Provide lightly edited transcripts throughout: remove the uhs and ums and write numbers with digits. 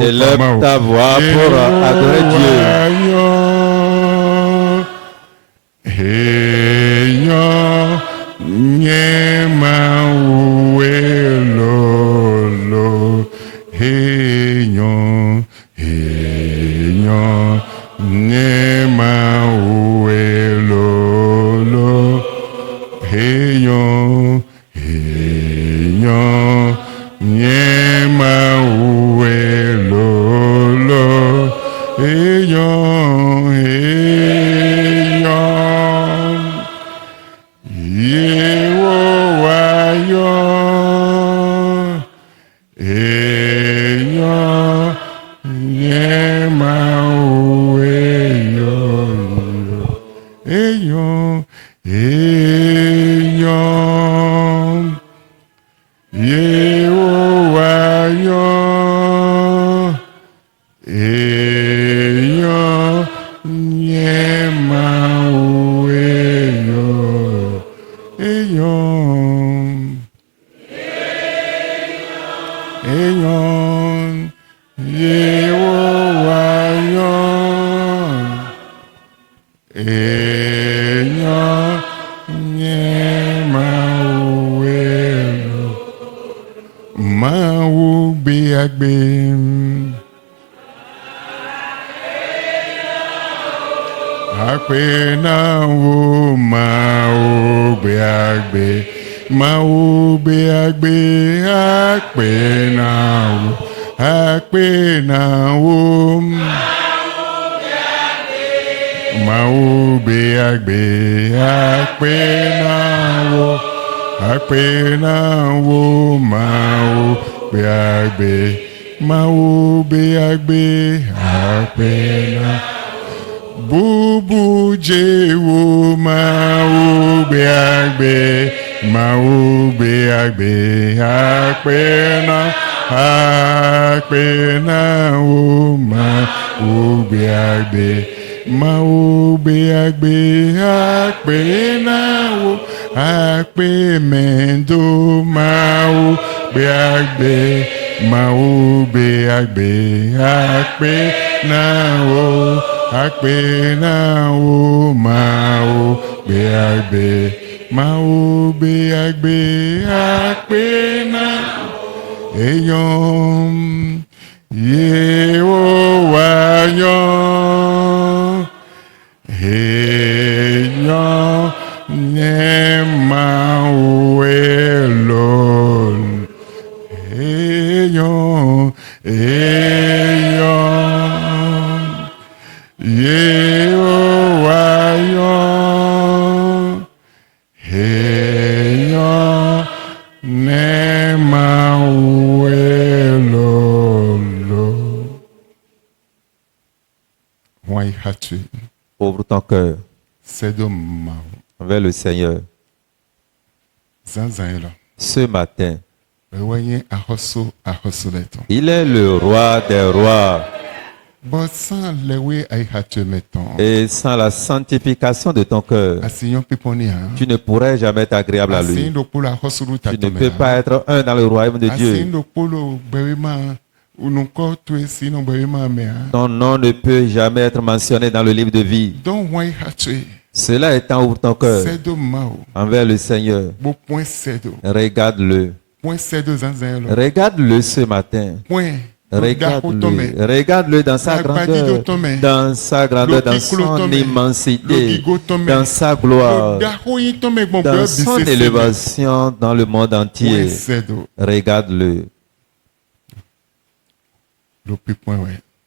Élève ta voix pour adorer Dieu. Ouvre ton cœur vers le Seigneur. Ce matin, il est le roi des rois. Et sans la sanctification de ton cœur, tu ne pourrais jamais être agréable à lui. Tu ne peux pas être un dans le royaume de Dieu. Ton nom ne peut jamais être mentionné dans le livre de vie. Cela étant, ouvre ton cœur envers le Seigneur. Regarde-le. Regarde-le ce matin. Regarde-le. Regarde-le dans sa grandeur, dans son immensité, dans sa gloire, dans son élévation dans le monde entier. Regarde-le.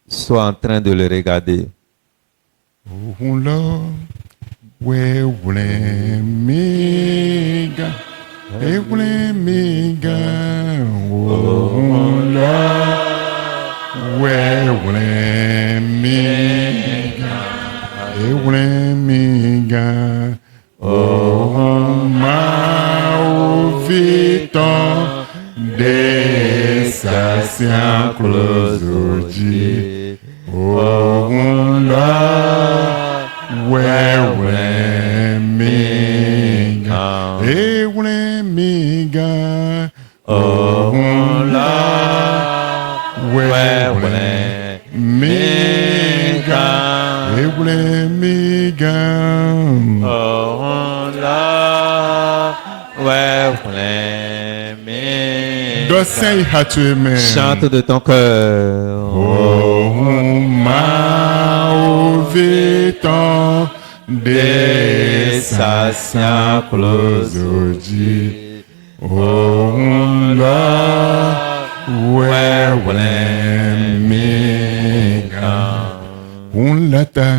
Sois en train de le regarder. Chante de ton cœur. De sacia closoji. Un lata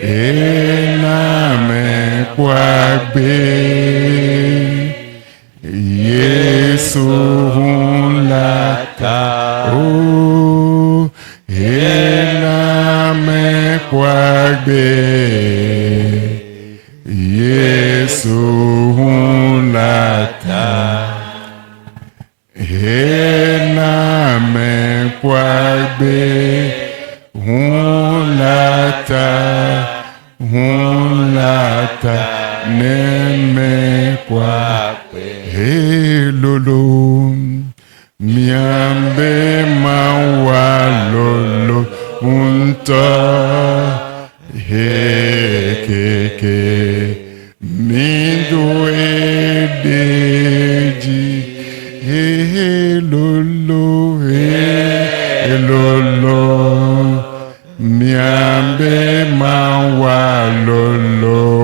ename kwagbe Yesu un lata o ename kwagbe Yesu un lata ename kwagbe Hunlata neme kwa helolo miambe mawalolo unta hekeke mindo edeji helolo miambe mawalolo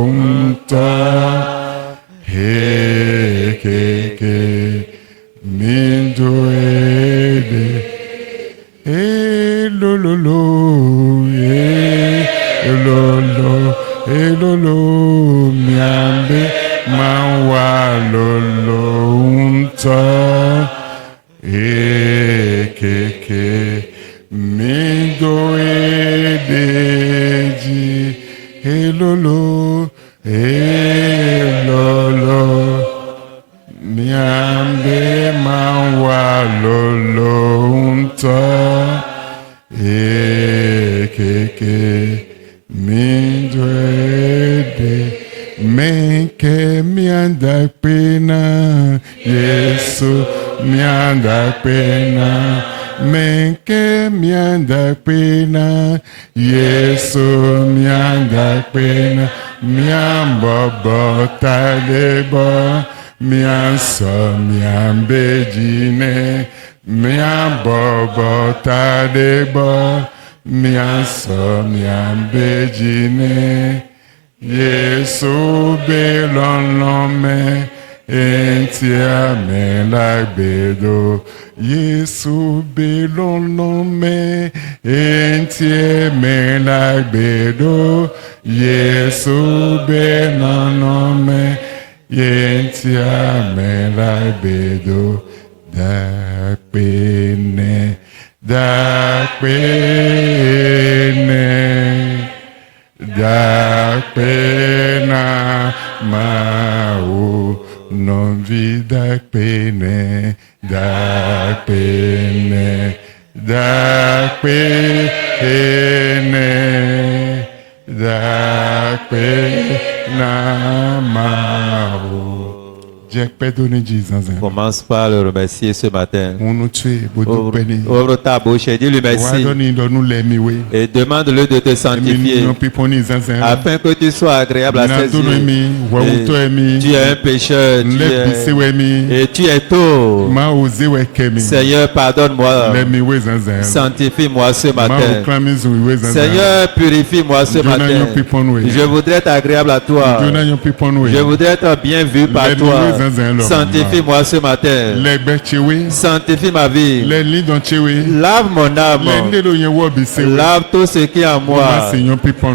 unta hekeke mindo ede elolo miambe mawalolo unta hekeke mindo edeji elolo miambe mawalolo unta ekeke mindo ede menke mianda pena Yesu mianda pena menke mianda pena Yesu mianda pena miambobo talebo mianso miambejine miambobo talebo mianso miambejine Yesu belonlome entia me lagbedo Yesu belonlome entia me lagbedo Yesu belonlome entia me lagbedo dakpene dakpena mau non vi dakpene mau. Commence par le remercier ce matin. Ouvre ta bouche et dis-lui merci. Et demande-le de te sanctifier afin que tu sois agréable à ses yeux. Tu es un pécheur et tu es tôt. Seigneur, pardonne-moi. Sanctifie-moi ce matin. Seigneur, purifie-moi ce matin. Je voudrais être agréable à toi. Je voudrais être bien vu par toi. Sanctifie-moi ce matin. Sanctifie ma vie. Lave mon âme. Lave tout ce qui est en moi.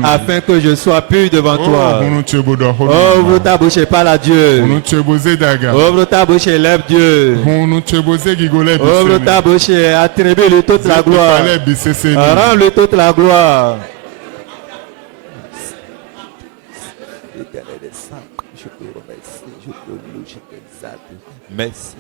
Afin que je sois pur devant toi. Ouvre ta bouche et parle à Dieu. Ouvre ta bouche et lève Dieu. Ouvre ta bouche et attribue-lui toute la gloire. Rends-lui toute la gloire. Merci.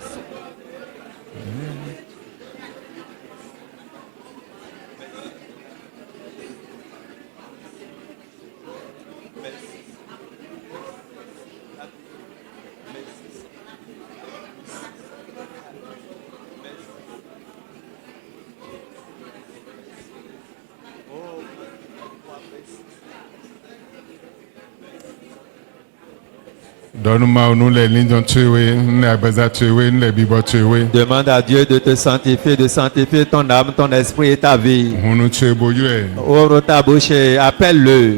Demande à Dieu de te sanctifier ton âme, ton esprit et ta vie. Ouvre ta bouche et appelle-le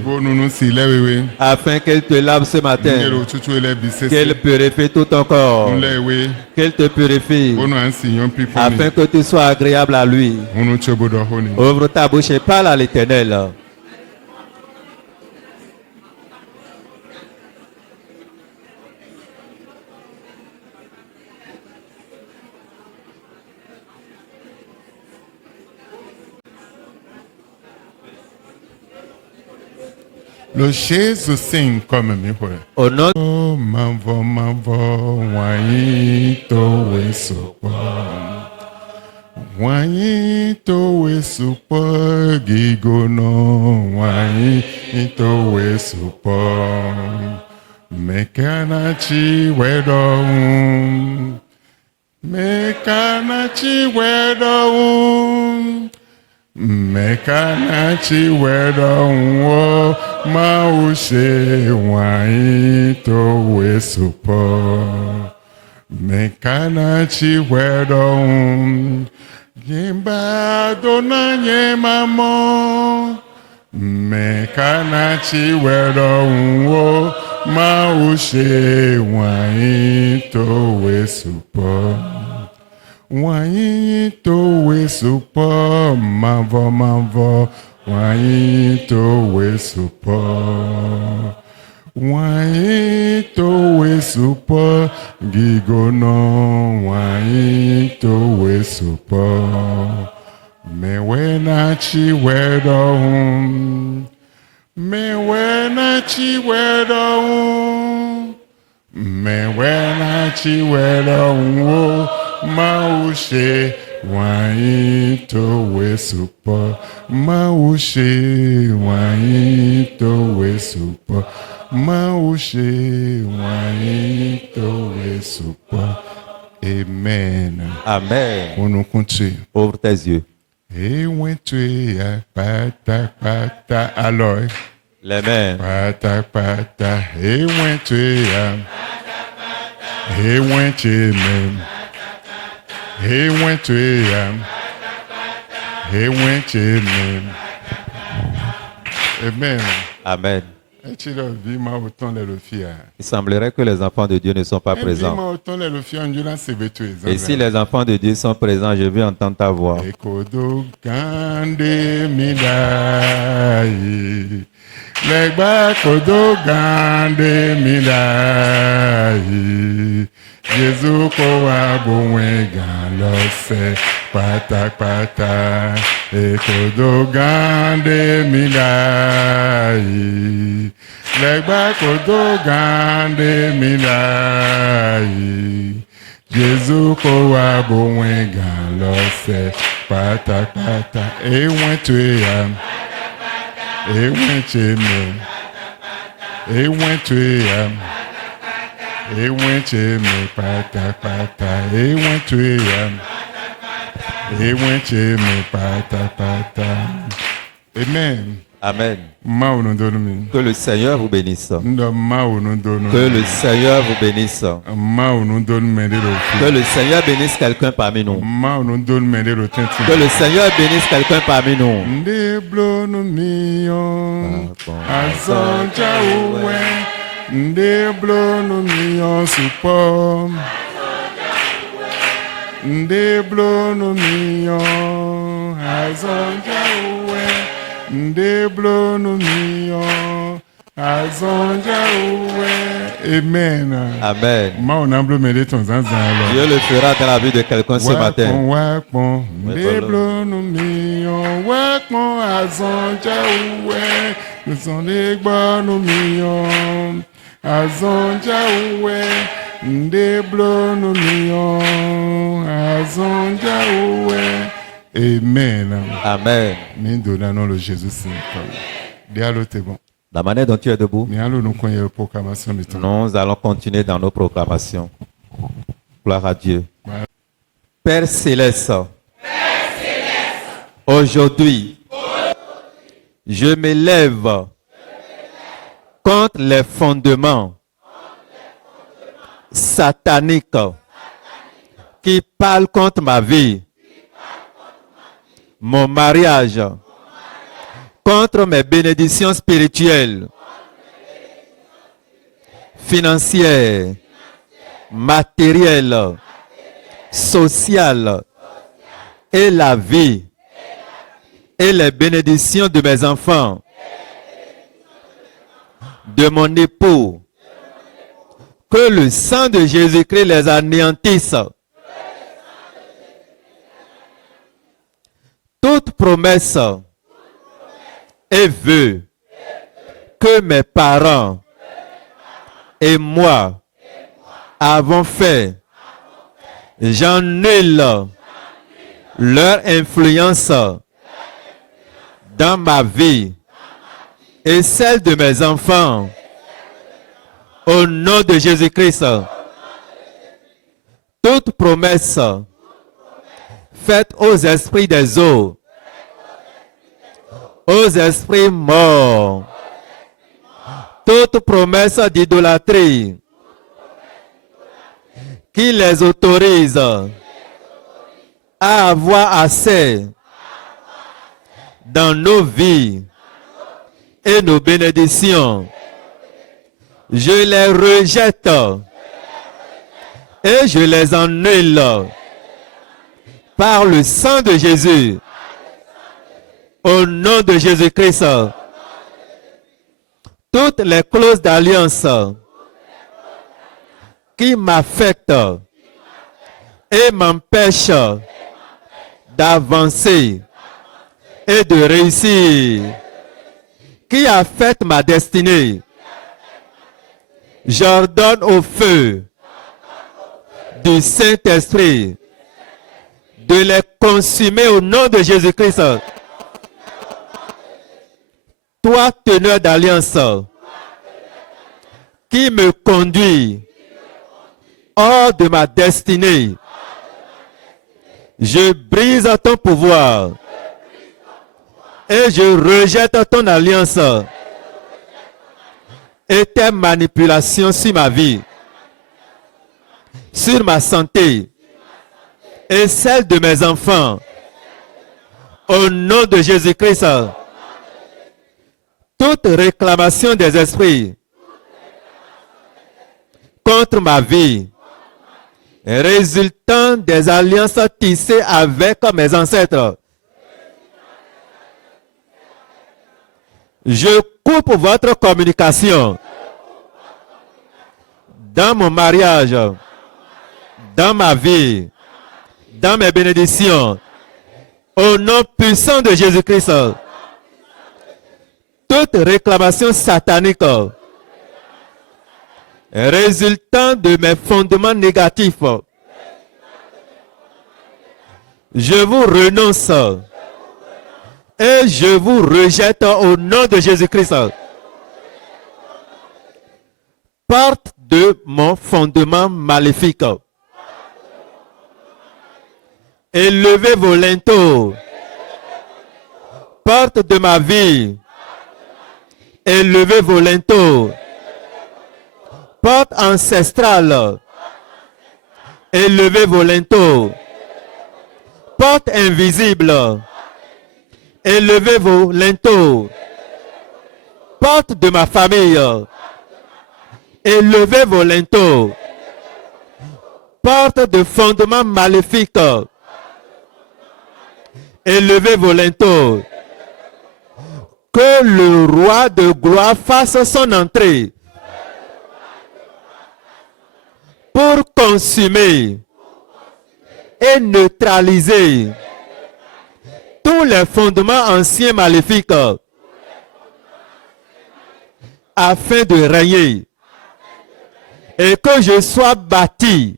afin qu'il te lave ce matin, qu'il purifie tout ton corps, qu'il te purifie afin que tu sois agréable à lui. Ouvre ta bouche et parle à l'Éternel. Le Jésus sing comme mi foi. Au nom Oh mavo wanyi to wesupo. Wanyi to wesupo gigono wanyi to wesupo. Mekanachi wedo. Mekanachi wedo. Mekanachi wedo wo maushe wanyi to wesupo. Mekanachi wedo yimba dona nyemamo. Mekanachi wedo wo maushe wanyi to wesupo. Wanyi to wesupo, mavo, wanyi to wesupo. Wanyi to wesupo, gigono, wanyi to wesupo. Mewenachi wedo, mewenachi wedo. Mewenachi wedo, maushe wanyi to wesupo. Maushe wanyi to wesupo. Maushe wanyi to wesupo. Amen. Amen. On nous continue. Ouvre tes yeux. Et when tu es pata. Alors. Les mains. Pata. Et when tu es. Et when tu es. He went to him. He went to him. Amen. Amen. Il semblerait que les enfants de Dieu ne sont pas présents. Et si les enfants de Dieu sont présents, je veux entendre ta voix. Jésus kowa bonwe galose pata ekodo gande milai legba kodo gande milai Jésus kowa bonwe galose pata ewentuya ewencheme ewentuya ewencheme pata ewentuya ewencheme pata. Amen. Amen. Que le Seigneur vous bénisse. Que le Seigneur vous bénisse. Que le Seigneur bénisse quelqu'un parmi nous. Que le Seigneur bénisse quelqu'un parmi nous. Amen. Amen. Dieu le fera dans la vie de quelqu'un ce matin. Amen. Amen. La manière dont tu es debout, nous allons continuer dans nos proclamations. Gloire à Dieu. Père Céleste, aujourd'hui, je m'élève contre les fondements sataniques qui parlent contre ma vie, mon mariage, contre mes bénédictions spirituelles, financières, matérielles, sociales, et la vie et les bénédictions de mes enfants, de mon époux, que le sang de Jésus-Christ les anéantisse. Toute promesse et vœu que mes parents et moi avons fait, j'annule leur influence dans ma vie et celle de mes enfants. Au nom de Jésus-Christ, toute promesse faite aux esprits des eaux, aux esprits morts, toute promesse d'idolâtrie qui les autorise à avoir accès dans nos vies et nos bénédictions, je les rejette et je les annule par le sang de Jésus. Au nom de Jésus-Christ, toutes les clauses d'alliance qui m'affectent et m'empêchent d'avancer et de réussir, qui affectent ma destinée, j'ordonne au feu du Saint-Esprit de les consumer au nom de Jésus-Christ. Toi, teneur d'alliance, qui me conduit hors de ma destinée, je brise ton pouvoir et je rejette ton alliance et tes manipulations sur ma vie, sur ma santé et celle de mes enfants. Au nom de Jésus-Christ, toute réclamation des esprits contre ma vie, résultant des alliances tissées avec mes ancêtres, je coupe votre communication dans mon mariage, dans ma vie, dans mes bénédictions, au nom puissant de Jésus-Christ. Toute réclamation satanique résultant de mes fondements négatifs, je vous renonce et je vous rejette au nom de Jésus-Christ. Porte de mon fondement maléfique, élevez vos linteaux. Porte de ma vie, élevez vos linteaux. Porte ancestrale, élevez vos linteaux. Porte invisible, élevez vos linteaux. Porte de ma famille, élevez vos linteaux. Porte de fondement maléfique, élevez vos linteaux. Que le roi de gloire fasse son entrée pour consumer et neutraliser tous les fondements anciens maléfiques afin de régner et que je sois bâti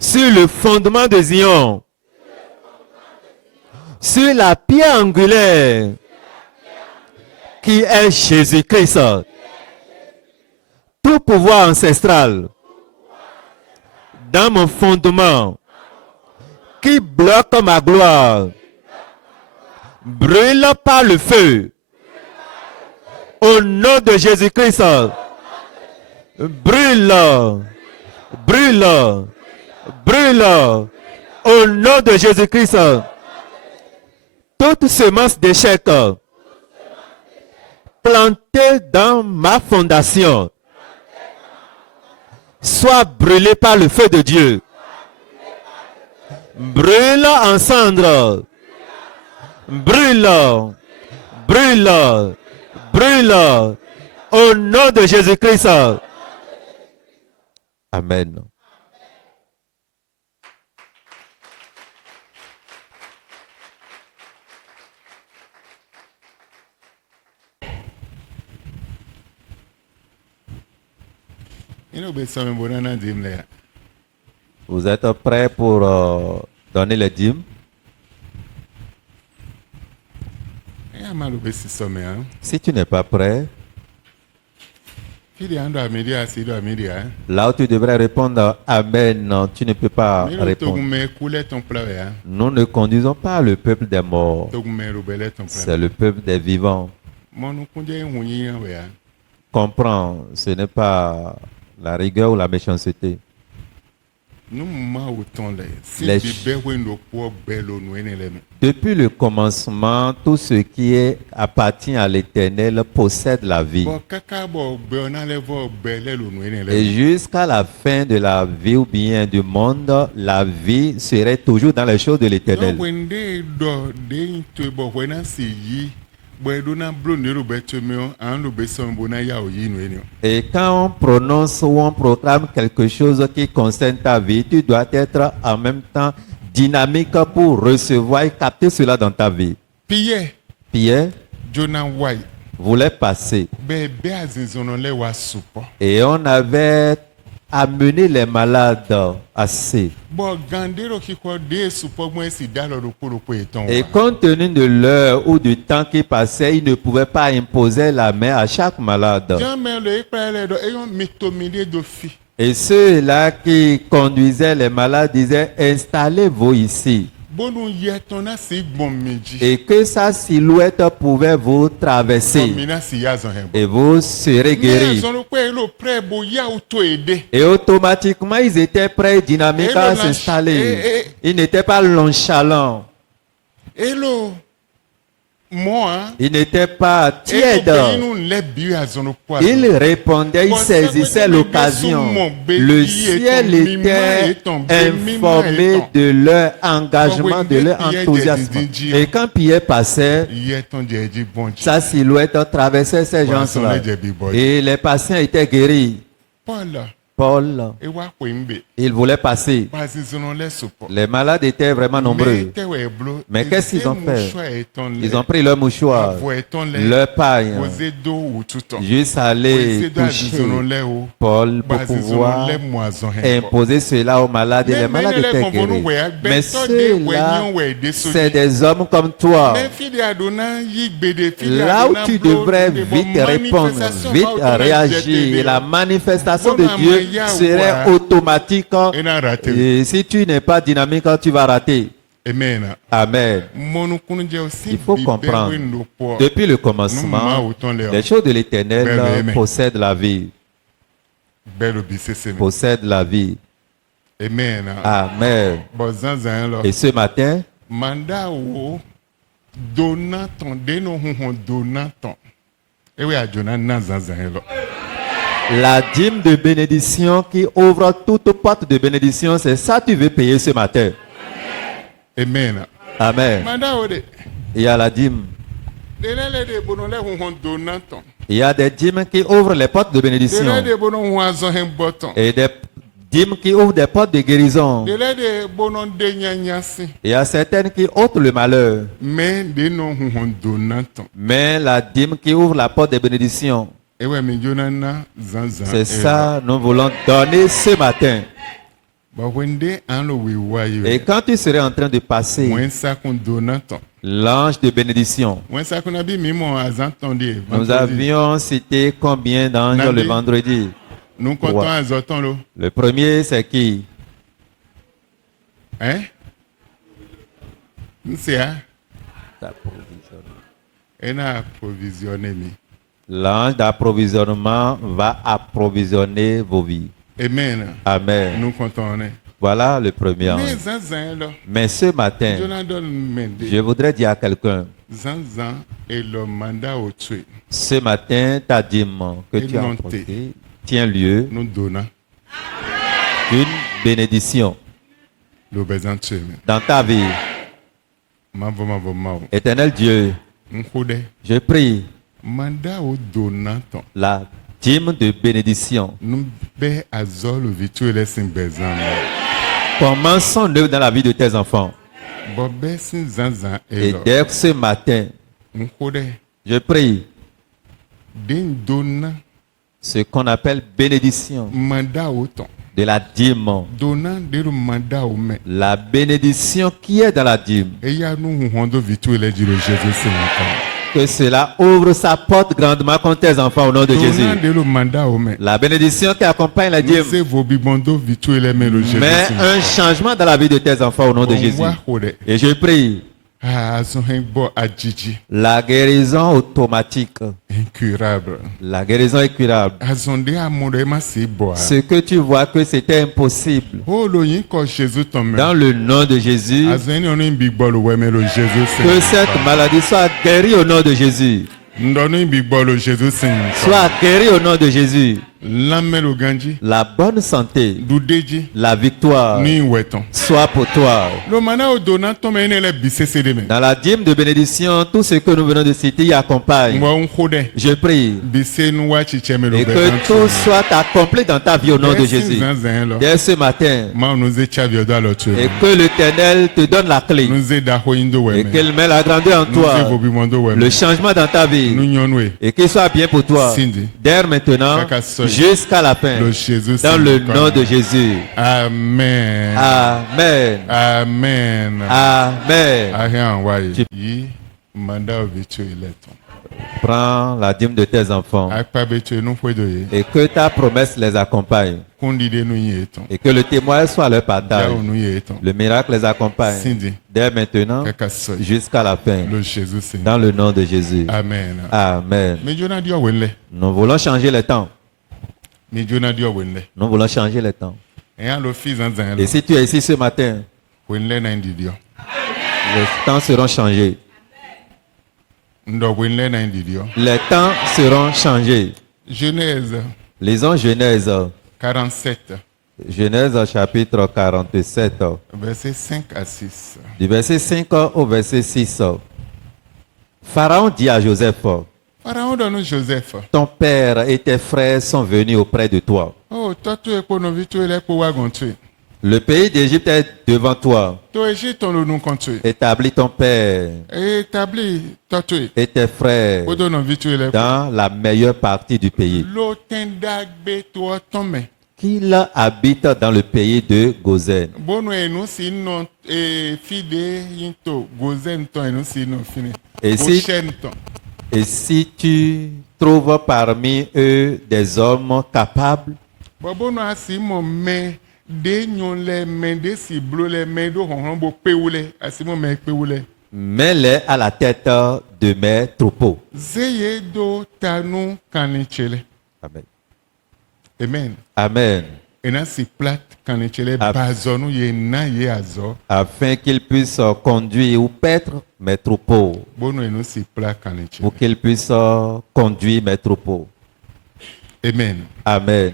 sur le fondement de Zion, sur la pierre angulaire qui est Jésus-Christ. Tout pouvoir ancestral dans mon fondement qui bloque ma gloire brûle par le feu. Au nom de Jésus-Christ, Brûle. Brûle. Brûle. Au nom de Jésus-Christ. Toute semence d'échec plantée dans ma fondation soit brûlée par le feu de Dieu. Brûle en cendres. Brûle. Brûle. Brûle. Au nom de Jésus-Christ. Amen. Vous êtes prêts pour donner les dîmes? Si tu n'es pas prêt, là où tu devrais répondre Amen, non, tu ne peux pas répondre. Nous ne conduisons pas le peuple des morts, c'est le peuple des vivants. Comprends, ce n'est pas la rigueur ou la méchanceté. Depuis le commencement, tout ce qui appartient à l'Éternel possède la vie. Et jusqu'à la fin de la vie ou bien du monde, la vie serait toujours dans les choses de l'Éternel. Et quand on prononce ou on proclame quelque chose qui concerne ta vie, tu dois être en même temps dynamique pour recevoir et capter cela dans ta vie. Pierre voulait passer. Et on avait amené les malades assez. Et compte tenu de l'heure ou du temps qui passait, il ne pouvait pas imposer la main à chaque malade. Et ceux-là qui conduisaient les malades disaient, installez-vous ici. Et que sa silhouette pouvait vous traverser. Et vous serez guéris. Et automatiquement, ils étaient prêts, dynamiques à s'installer. Ils n'étaient pas nonchalants. Il n'était pas tiède. Il répondait, il saisissait l'occasion. Le ciel était informé de leur engagement, de leur enthousiasme. Et quand Pierre passait, sa silhouette traversait ces gens-là. Et les patients étaient guéris. Paul, il voulait passer. Les malades étaient vraiment nombreux. Mais qu'est-ce qu'ils ont fait? Ils ont pris leur mouchoir, leur paille, juste aller toucher Paul pour pouvoir imposer cela aux malades. Et les malades étaient guéris. Mais ceux-là, c'est des hommes comme toi. Là où tu devrais vite répondre, vite réagir, et la manifestation de Dieu serait automatique. Et si tu n'es pas dynamique, tu vas rater. Amen. Amen. Il faut comprendre, depuis le commencement, les choses de l'Éternel possèdent la vie. Possèdent la vie. Amen. Amen. Et ce matin, la dîme de bénédiction qui ouvre toute porte de bénédiction, c'est ça que tu veux payer ce matin. Amen. Amen. Il y a la dîme. Il y a des dîmes qui ouvrent les portes de bénédiction. Et des dîmes qui ouvrent des portes de guérison. Il y a certaines qui ôtent le malheur. Mais la dîme qui ouvre la porte de bénédiction, c'est ça que nous voulons donner ce matin. Et quand tu serais en train de passer l'ange de bénédiction, nous avions cité combien d'anges le vendredi? Le premier, c'est qui? L'ange d'approvisionnement va approvisionner vos vies. Amen. Amen. Nous comptons. Voilà le premier ange. Mais ce matin, je voudrais dire à quelqu'un, ce matin, ta dîme que tu as apportée tient lieu d'une bénédiction dans ta vie. Éternel Dieu, je prie la dîme de bénédiction. Commençons-nous dans la vie de tes enfants. Et dès ce matin, je prie ce qu'on appelle bénédiction de la dîme. La bénédiction qui est dans la dîme. Que cela ouvre sa porte grandement contre tes enfants au nom de Jésus. La bénédiction qui accompagne la dîme. Mais un changement dans la vie de tes enfants au nom de Jésus. Et je prie. La guérison automatique. Incurable. La guérison incurable. Ce que tu vois que c'était impossible. Dans le nom de Jésus. Que cette maladie soit guérie au nom de Jésus. Sois guéri au nom de Jésus. La bonne santé, la victoire, soit pour toi. Dans la dîme de bénédiction, tout ce que nous venons de citer y accompagne. Je prie et que tout soit accompli dans ta vie au nom de Jésus. Dès ce matin, et que l'Éternel te donne la clé et qu'il met la grandeur en toi, le changement dans ta vie, et qu'il soit bien pour toi. Dès maintenant, jusqu'à la fin, dans le nom de Jésus. Amen. Amen. Amen. Amen. Prends la dîme de tes enfants et que ta promesse les accompagne et que le témoin soit leur partage. Le miracle les accompagne dès maintenant jusqu'à la fin, dans le nom de Jésus. Amen. Amen. Nous voulons changer le temps. Nous voulons changer le temps. Et si tu es ici ce matin, les temps seront changés. Les temps seront changés. Genèse. Lisons Genèse 47. Genèse chapitre 47. Verset 5 à 6. Du verset 5 au verset 6. Pharaon dit à Joseph, Pharaon donne Joseph. Ton père et tes frères sont venus auprès de toi. Oh, le pays d'Égypte est devant toi. Établis ton père et tes frères dans la meilleure partie du pays. Qu'il habite dans le pays de Gozen. Et si tu trouves parmi eux des hommes capables, mets-les à la tête de mes troupeaux. Amen. Amen. Amen. Afin qu'ils puissent conduire ou paître mes troupeaux. Pour qu'ils puissent conduire mes troupeaux. Amen. Amen.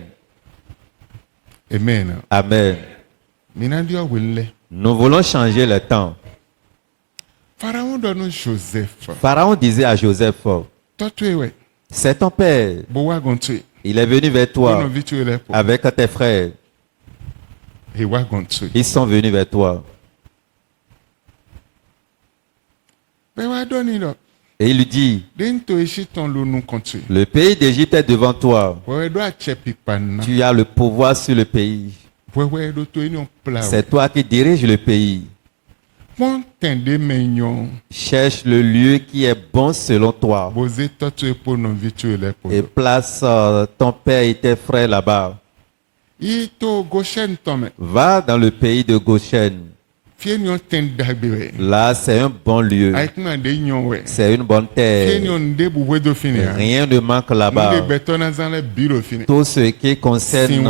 Amen. Amen. Nous voulons changer le temps. Pharaon disait à Joseph, c'est ton père. Il est venu vers toi avec tes frères. Ils sont venus vers toi. Et il lui dit, le pays d'Égypte est devant toi. Tu as le pouvoir sur le pays. C'est toi qui diriges le pays. Cherche le lieu qui est bon selon toi. Et place ton père et tes frères là-bas. Va dans le pays de Goshen. Là, c'est un bon lieu. C'est une bonne terre. Rien ne manque là-bas. Tout ce qui concerne,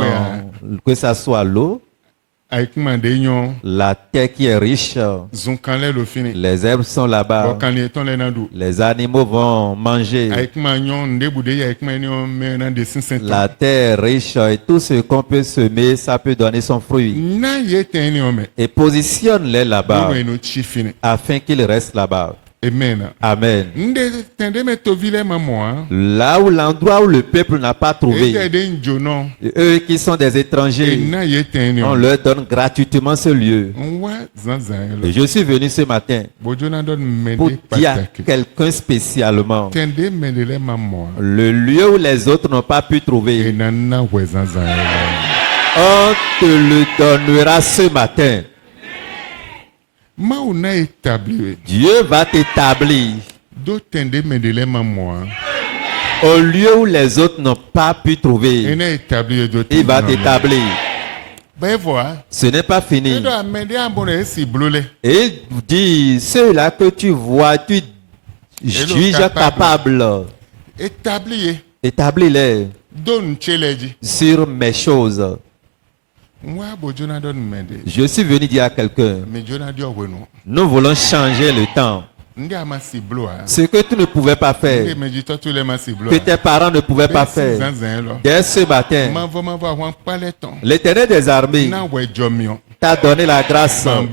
que ce soit l'eau, la terre qui est riche, les herbes sont là-bas, les animaux vont manger. La terre riche et tout ce qu'on peut semer, ça peut donner son fruit. Et positionne-les là-bas afin qu'ils restent là-bas. Amen. Amen. Là où l'endroit où le peuple n'a pas trouvé, eux qui sont des étrangers, on leur donne gratuitement ce lieu. Et je suis venu ce matin pour dire à quelqu'un spécialement le lieu où les autres n'ont pas pu trouver. On te le donnera ce matin. Dieu va t'établir au lieu où les autres n'ont pas pu trouver. Il va t'établir. Ce n'est pas fini. Et il dit, ceux-là que tu vois, tu juges capables. Établis-les sur mes choses. Je suis venu dire à quelqu'un, nous voulons changer le temps. Ce que tu ne pouvais pas faire, que tes parents ne pouvaient pas faire, dès ce matin, l'Éternel des armées t'a donné la grâce et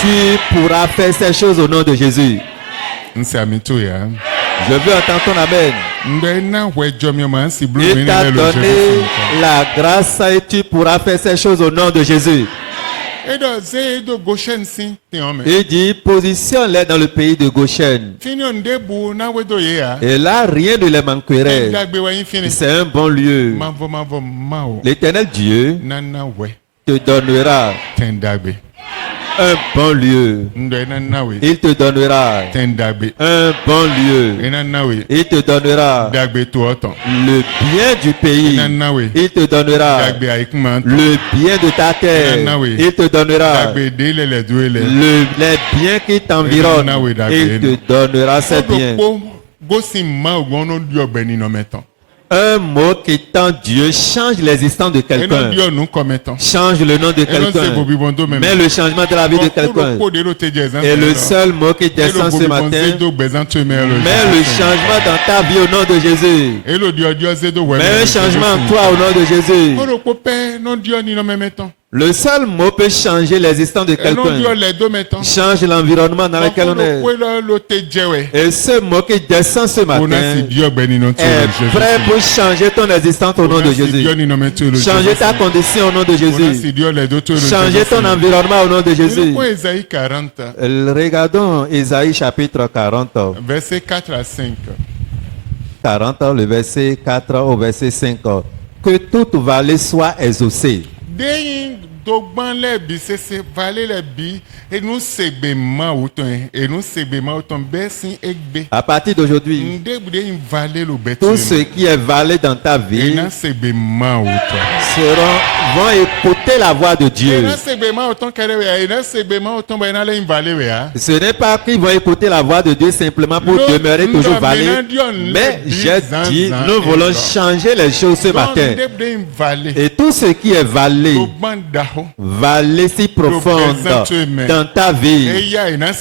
tu pourras faire ces choses au nom de Jésus. Je veux entendre ton amen. Il t'a donné la grâce et tu pourras faire ces choses au nom de Jésus. Il dit, positionne-les dans le pays de Goshen. Et là, rien ne les manquerait. C'est un bon lieu. L'Éternel Dieu te donnera un bon lieu. Il te donnera un bon lieu. Il te donnera le bien du pays. Il te donnera le bien de ta terre. Il te donnera les biens qui t'environnent. Il te donnera ces biens. Un mot qui tend Dieu change l'existence de quelqu'un. Change le nom de quelqu'un. Mais le changement de la vie de quelqu'un. Et le seul mot qui descend ce matin. Mais le changement dans ta vie au nom de Jésus. Mais un changement en toi au nom de Jésus. Le seul mot peut changer l'existence de quelqu'un. Change l'environnement dans lequel on est. Et ce mot qui descend ce matin est prêt pour changer ton existence au nom de Jésus. Changer ta condition au nom de Jésus. Changer ton environnement au nom de Jésus. Regardons Ésaïe chapitre 40. Verset 4 à 5. 40, le verset 4 au verset 5. Que toute vallée soit exaucée. À partir d'aujourd'hui, tout ce qui est vallée dans ta vie vont écouter la voix de Dieu. Ce n'est pas qu'ils vont écouter la voix de Dieu simplement pour demeurer toujours vallée, mais j'ai dit, nous voulons changer les choses ce matin. Et tout ce qui est vallée, vallée si profonde dans ta vie, maintenant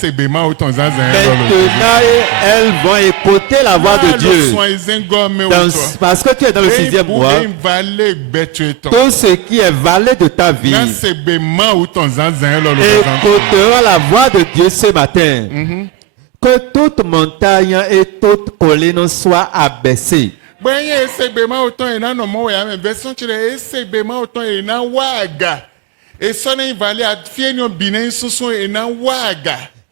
elles vont écouter la voix de Dieu. Parce que tu es dans le 6e mois, tout ce qui est vallée de ta vie écoutera la voix de Dieu ce matin. Que toute montagne et toute colline soient abaissées.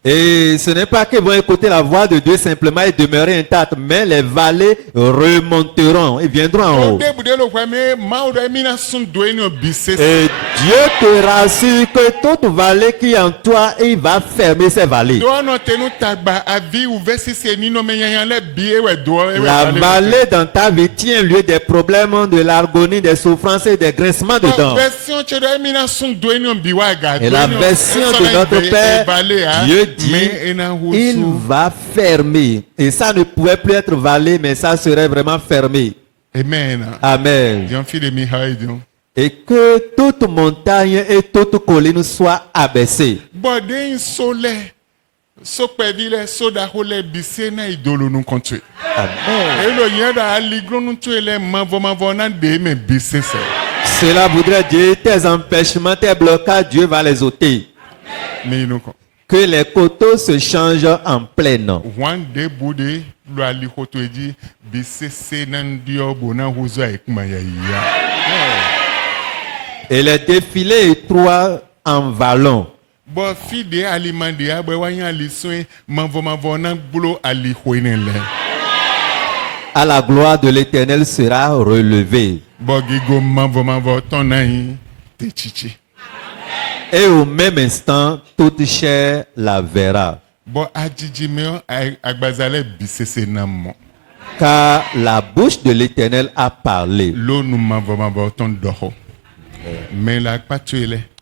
Et ce n'est pas qu'ils vont écouter la voix de Dieu simplement et demeurer intacts, mais les vallées remonteront et viendront en haut. Et Dieu te rassure que toute vallée qui est en toi, il va fermer ces vallées. La vallée dans ta vie tient lieu des problèmes, de l'agonie, des souffrances et des grincements dedans. Et la version de notre Père, Dieu dit, il va fermer. Et ça ne pouvait plus être vallée, mais ça serait vraiment fermé. Amen. Amen. Et que toute montagne et toute colline soient abaissées. Amen. Cela voudrait dire tes empêchements, tes blocages, Dieu va les ôter. Que les coteaux se changent en plaine. Et les défilés étroits en vallon. À la gloire de l'Éternel sera relevé. Et au même instant, toute chair la verra. Car la bouche de l'Éternel a parlé.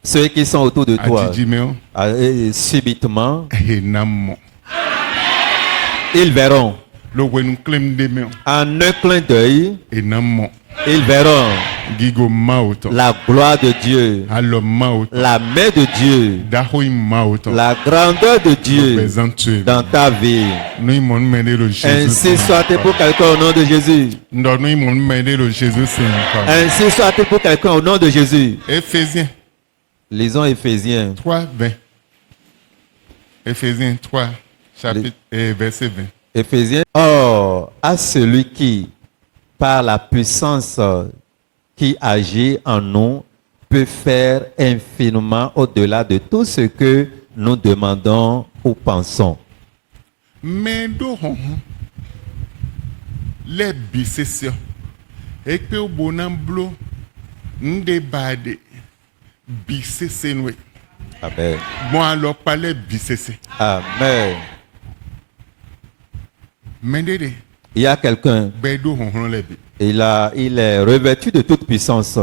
Ceux qui sont autour de toi, subitement, ils verront. En un clin d'œil, ils verront la gloire de Dieu, la main de Dieu, la grandeur de Dieu dans ta vie. Ainsi soit-il pour quelqu'un au nom de Jésus. Ainsi soit-il pour quelqu'un au nom de Jésus. Lisons Éphésiens 3, 20. Éphésiens 3, chapitre verset 20. Éphésiens. Or, à celui qui, par la puissance qui agit en nous, peut faire infiniment au-delà de tout ce que nous demandons ou pensons. Mais les bisessions et que au bonamblo ndebade bisesenwe. Amen. Bon alors parler bisese. Amen. Mendede. Il y a quelqu'un, il est revêtu de toute puissance.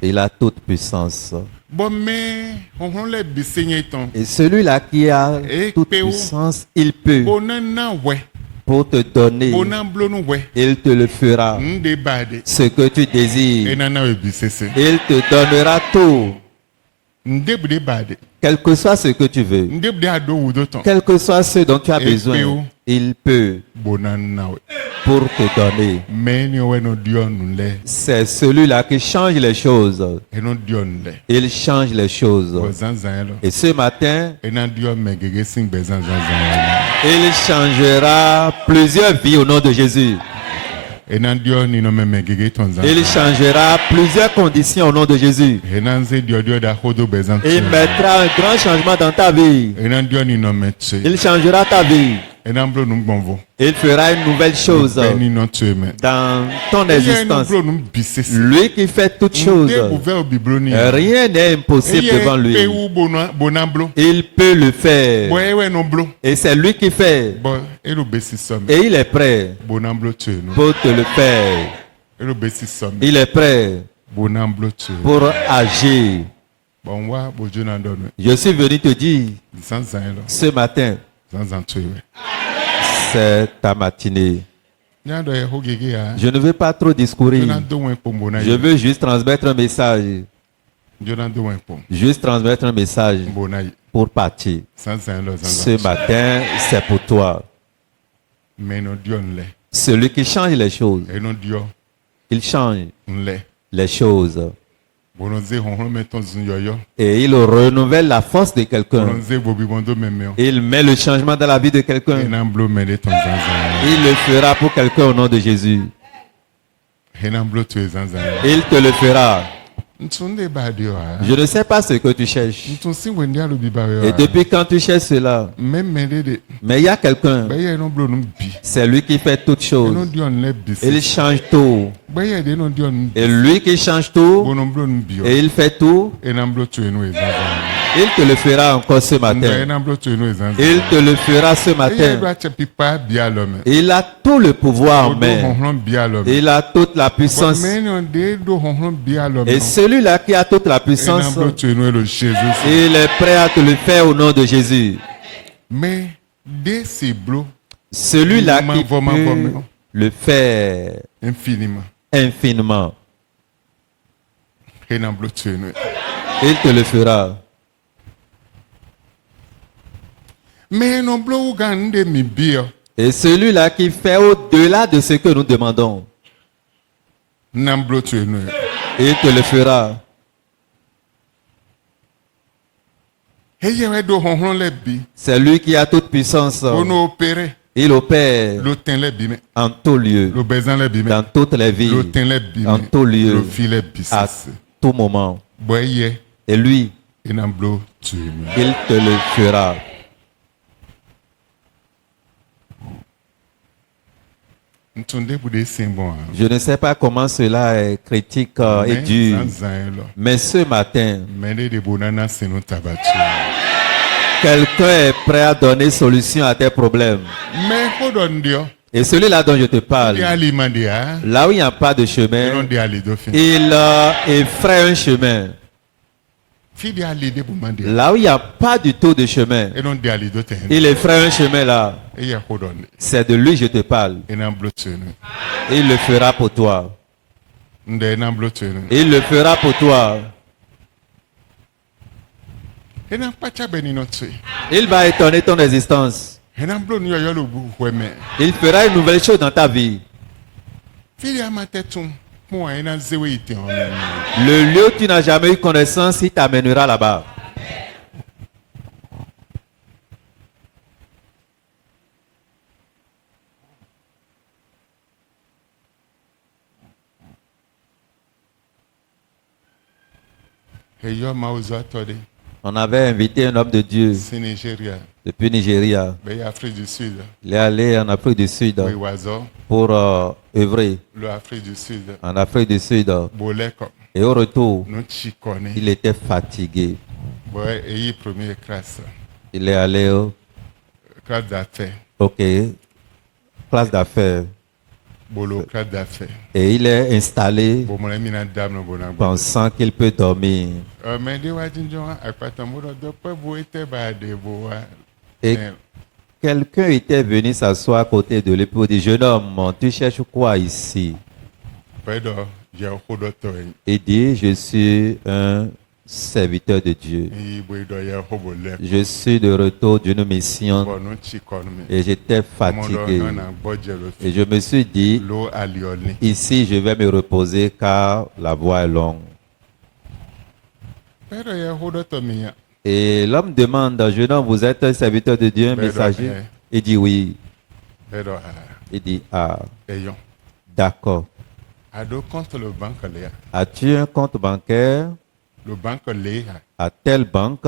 Il a toute puissance. Et celui-là qui a toute puissance, il peut. Pour te donner, il te le fera. Ce que tu désires, il te donnera tout. Quel que soit ce que tu veux, quel que soit ce dont tu as besoin, il peut pour te donner. C'est celui-là qui change les choses. Il change les choses. Et ce matin, il changera plusieurs vies au nom de Jésus. Il changera plusieurs conditions au nom de Jésus. Il mettra un grand changement dans ta vie. Il changera ta vie. Il fera une nouvelle chose dans ton existence. Lui qui fait toutes choses, rien n'est impossible devant lui. Il peut le faire. Et c'est lui qui fait. Et il est prêt pour te le faire. Il est prêt pour agir. Je suis venu te dire ce matin, c'est ta matinée. Je ne veux pas trop discourir. Je veux juste transmettre un message. Juste transmettre un message pour partir. Ce matin, c'est pour toi. Celui qui change les choses, il change les choses. Et il renouvelle la force de quelqu'un. Il met le changement dans la vie de quelqu'un. Il le fera pour quelqu'un au nom de Jésus. Il te le fera. Je ne sais pas ce que tu cherches. Et depuis quand tu cherches cela? Mais il y a quelqu'un. C'est lui qui fait toutes choses. Il change tout. Et lui qui change tout, et il fait tout, il te le fera encore ce matin. Il te le fera ce matin. Il a tout le pouvoir en main. Il a toute la puissance. Et celui-là qui a toute la puissance, il est prêt à te le faire au nom de Jésus. Celui-là qui peut le faire infiniment, il te le fera. Et celui-là qui fait au-delà de ce que nous demandons, il te le fera. C'est lui qui a toute puissance. Il opère en tout lieu, dans toutes les vies, en tout lieu, à tout moment. Et lui, il te le fera. Je ne sais pas comment cela est critique et dur, mais ce matin, quelqu'un est prêt à donner solution à tes problèmes. Et celui-là dont je te parle, là où il n'y a pas de chemin, il effraie un chemin. Là où il n'y a pas du tout de chemin, il effraie un chemin là. C'est de lui que je te parle. Il le fera pour toi. Il le fera pour toi. Il va étonner ton existence. Il fera une nouvelle chose dans ta vie. Le lieu où tu n'as jamais eu connaissance, il t'amènera là-bas. On avait invité un homme de Dieu depuis Nigeria. Il est allé en Afrique du Sud pour œuvrer en Afrique du Sud. Et au retour, il était fatigué. Il est allé au classe d'affaires. Et il est installé pensant qu'il peut dormir. Et quelqu'un était venu s'asseoir à côté de lui pour dire, jeune homme, tu cherches quoi ici? Il dit, je suis un serviteur de Dieu. Je suis de retour d'une mission et j'étais fatigué. Et je me suis dit, ici je vais me reposer car la voie est longue. Et l'homme demande, jeune homme, vous êtes un serviteur de Dieu, un messager? Il dit oui. Il dit, ah, d'accord. As-tu un compte bancaire à telle banque?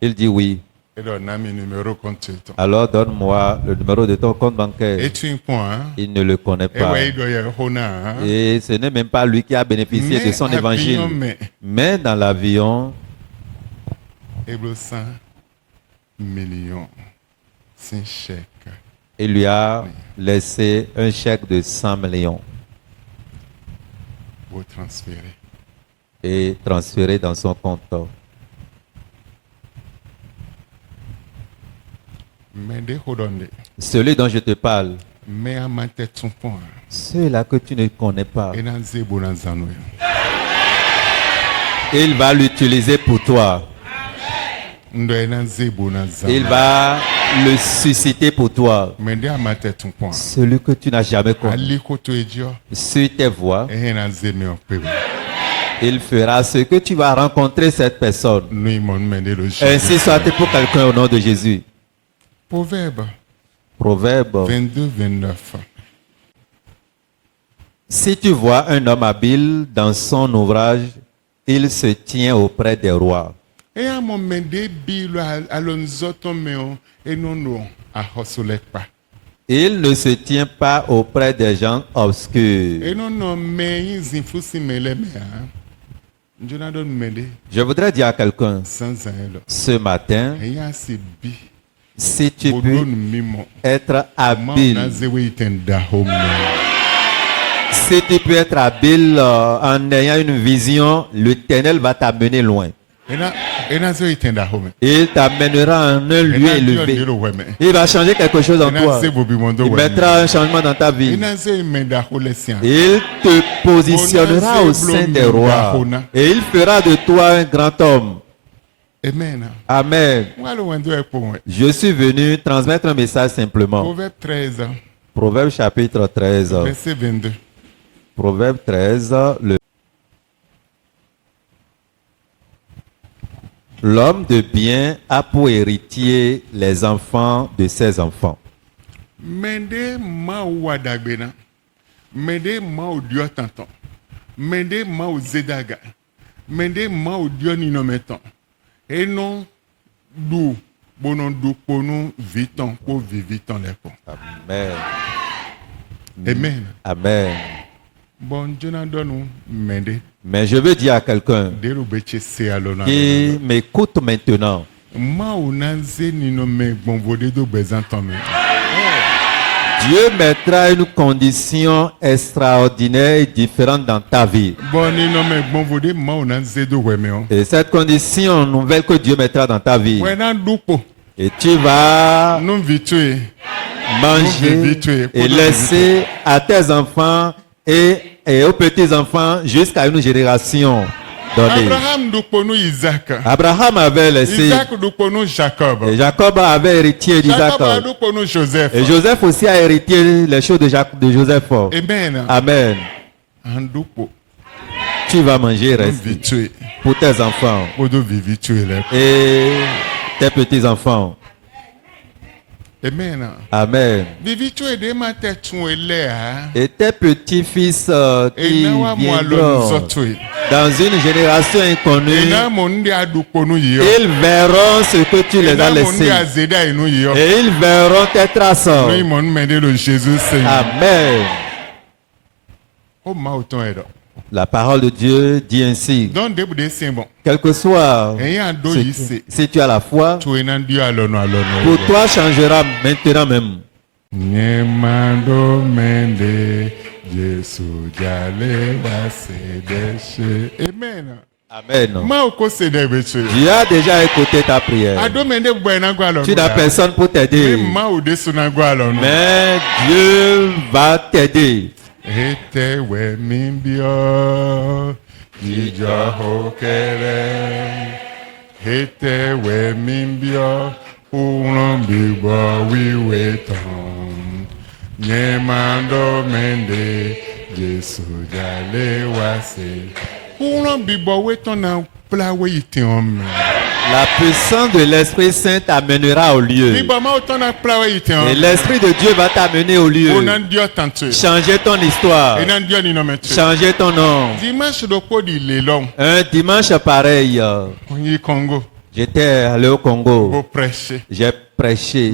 Il dit oui. Alors donne-moi le numéro de ton compte bancaire. Il ne le connaît pas. Et ce n'est même pas lui qui a bénéficié de son évangile. Mais dans l'avion, il lui a laissé un chèque de 100 millions. Et transféré dans son compte. Celui dont je te parle, celui-là que tu ne connais pas, il va l'utiliser pour toi. Il va le susciter pour toi. Celui que tu n'as jamais connu. Sur tes voies, il fera ce que tu vas rencontrer cette personne. Ainsi soit-il pour quelqu'un au nom de Jésus. Proverbe 22-29. Si tu vois un homme habile dans son ouvrage, Il se tient auprès des rois. Et à mon mende bilo alonzoto meo et non à hosolepa. Il ne se tient pas auprès des gens obscurs. Et non mais zinfusi meleme. Je voudrais dire à quelqu'un ce matin, si tu peux être habile, si tu peux être habile en ayant une vision, l'Éternel va t'amener loin. Il t'amènera en un lieu élevé. Il va changer quelque chose en toi. Il mettra un changement dans ta vie. Il te positionnera au sein des rois. Et il fera de toi un grand homme. Amen. Amen. Je suis venu transmettre un message simplement. Proverbe 13. Proverbe chapitre 13. Verset 22. Proverbe 13. L'homme de bien a pour héritier les enfants de ses enfants. Mende ma wadagbena. Mende ma odio tanton. Mende ma ozedaga. Mende ma odio ninometon. Et non dou bonon dou ponou viton pour viviton les pons. Amen. Amen. Amen. Bon Dieu n'a donné mende. Mais je veux dire à quelqu'un qui m'écoute maintenant. Dieu mettra une condition extraordinaire et différente dans ta vie. Et cette condition nouvelle que Dieu mettra dans ta vie. Et tu vas manger et laisser à tes enfants et aux petits-enfants jusqu'à une génération donnée. Abraham avait laissé. Et Jacob avait hérité d'Isaac. Et Joseph aussi a hérité les choses de Joseph. Amen. Tu vas manger et rester pour tes enfants et tes petits-enfants. Amen. Amen. Et tes petits-fils qui viendront dans une génération inconnue, ils verront ce que tu les as laissés. Et ils verront tes traces. Amen. La parole de Dieu dit ainsi. Quel que soit si tu as la foi, pour toi changera maintenant même. Amen. Amen. Dieu a déjà écouté ta prière. Tu n'as personne pour t'aider. Mais Dieu va t'aider. Hete we mimbio Ijo hokere Hete we mimbio Ulombibo wiweton Nyemando mende Jesu jale wase Ulombibo weton na plawe itiom. La puissance de l'Esprit Saint t'amènera au lieu. Et l'Esprit de Dieu va t'amener au lieu. Changer ton histoire. Changer ton nom. Un dimanche pareil. J'étais allé au Congo. J'ai prêché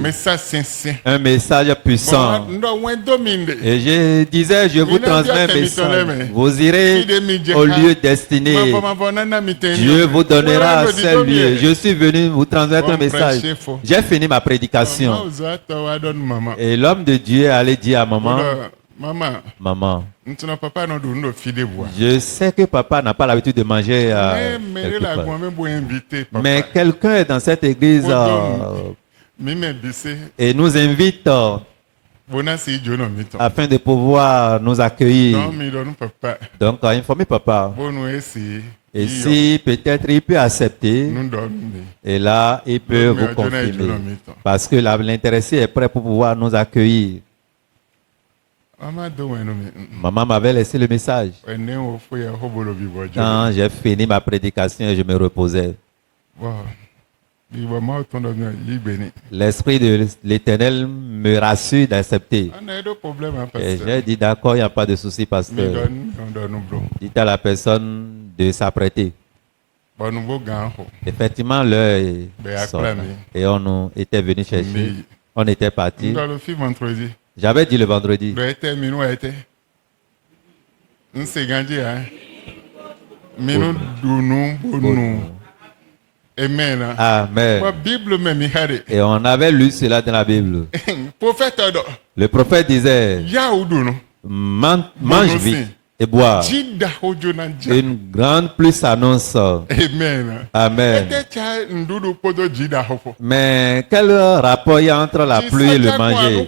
un message puissant. Et je disais, je vous transmets un message. Vous irez au lieu destiné. Dieu vous donnera ce lieu. Je suis venu vous transmettre un message. J'ai fini ma prédication. Et l'homme de Dieu allait dire à maman, maman, je sais que papa n'a pas l'habitude de manger quelque part. Mais quelqu'un est dans cette église et nous invite afin de pouvoir nous accueillir. Donc, informez papa. Et si peut-être il peut accepter, et là, il peut vous confirmer. Parce que l'intéressé est prêt pour pouvoir nous accueillir. Maman m'avait laissé le message. Quand j'ai fini ma prédication et je me reposais. L'Esprit de l'Éternel me rassure d'accepter. Et j'ai dit d'accord, il n'y a pas de souci, pasteur. Dites à la personne de s'apprêter. Effectivement, l'heure est sortie. Et on nous était venu chercher. On était parti. J'avais dit le vendredi. Amen. Amen. Et on avait lu cela dans la Bible. Le prophète disait, mange vite et bois. Une grande pluie s'annonce. Amen. Amen. Mais quel rapport il y a entre la pluie et le manger?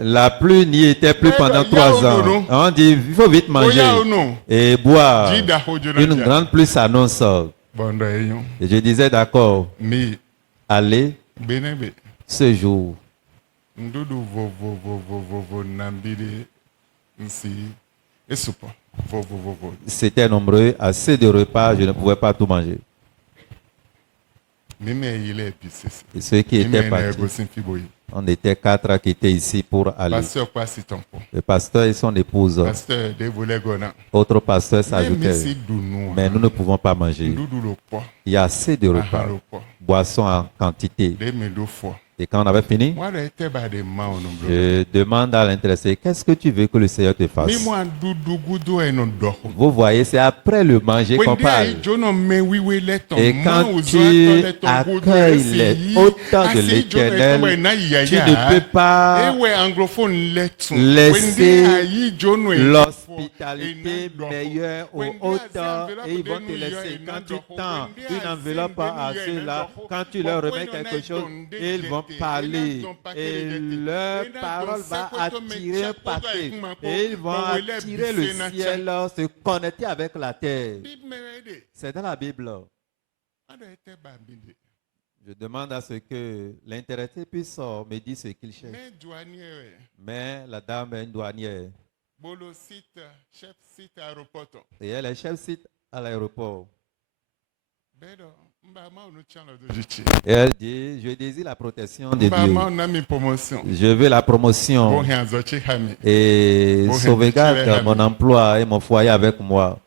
La pluie n'y était plus pendant 3 ans. On dit, il faut vite manger et boire. Une grande pluie s'annonce. Et je disais, d'accord, allez ce jour. C'était nombreux, assez de repas, je ne pouvais pas tout manger. Et ceux qui étaient partis, on était 4 qui étaient ici pour aller. Le pasteur et son épouse. Autre pasteur s'ajoutait. Mais nous ne pouvons pas manger. Il y a assez de repas. Boissons en quantité. Et quand on avait fini, je demande à l'intéressé, qu'est-ce que tu veux que le Seigneur te fasse? Vous voyez, c'est après le manger qu'on parle. Et quand tu accueilles les hauteurs de l'Éternel, tu ne peux pas laisser l'hospitalité meilleure aux hauteurs et ils vont te laisser. Quand tu tends une enveloppe à ceux-là, quand tu leur remets quelque chose, ils vont parler et leur parole va attirer un paquet et ils vont attirer le ciel, se connecter avec la terre. C'est dans la Bible. Je demande à ce que l'intéressé puisse me dire ce qu'il cherche. Mais la dame est une douanière. Et elle est chef site à l'aéroport. Et elle dit, je désire la protection de Dieu. Je veux la promotion et sauvegarde mon emploi et mon foyer avec moi.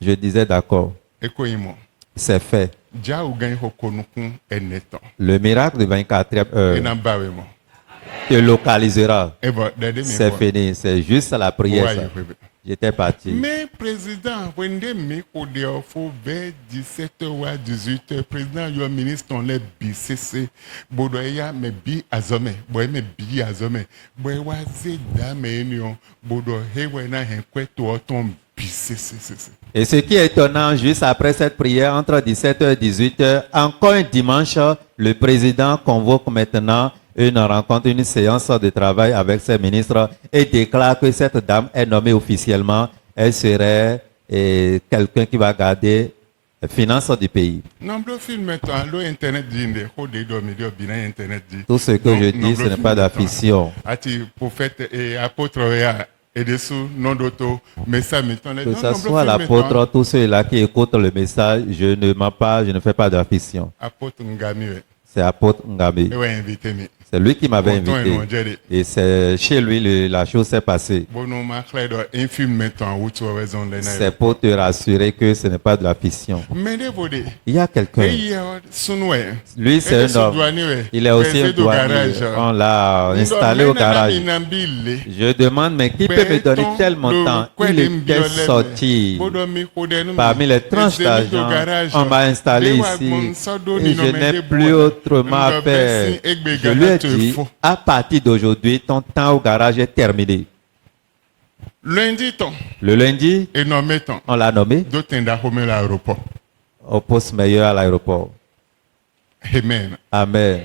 Je disais d'accord. C'est fait. Le miracle de 24e heure te localisera. C'est fini. C'est juste la prière. Ça. J'étais parti. Mais président, vers 17h ou 18h, président, le ministre, on l'a BCC. Bodoya, mais bi azome. Boy, mais bi azome. Boy, waze dame union. Bodo, hewena, henkweto, ton BCC. Et ce qui est étonnant, juste après cette prière, entre 17h et 18h, encore un dimanche, le président convoque maintenant une rencontre, une séance de travail avec ses ministres et déclare que cette dame est nommée officiellement. Elle serait quelqu'un qui va garder les finances du pays. Tout ce que je dis, ce n'est pas d'affiction. Que ce soit l'apôtre, tous ceux-là qui écoutent le message, je ne mens pas, je ne fais pas d'affiction. C'est apôtre Ngami. C'est lui qui m'avait invité. Et c'est chez lui la chose s'est passée. C'est pour te rassurer que ce n'est pas de la fiction. Il y a quelqu'un. Lui, c'est un homme. Il est aussi un douanier. On l'a installé au garage. Je demande, mais qui peut me donner tel montant? Il était sorti. Parmi les tranches d'argent, on m'a installé ici. Et je n'ai plus autrement à faire. Je lui ai dit, à partir d'aujourd'hui, ton temps au garage est terminé. Le lundi, on l'a nommé au poste meilleur à l'aéroport. Amen. Amen.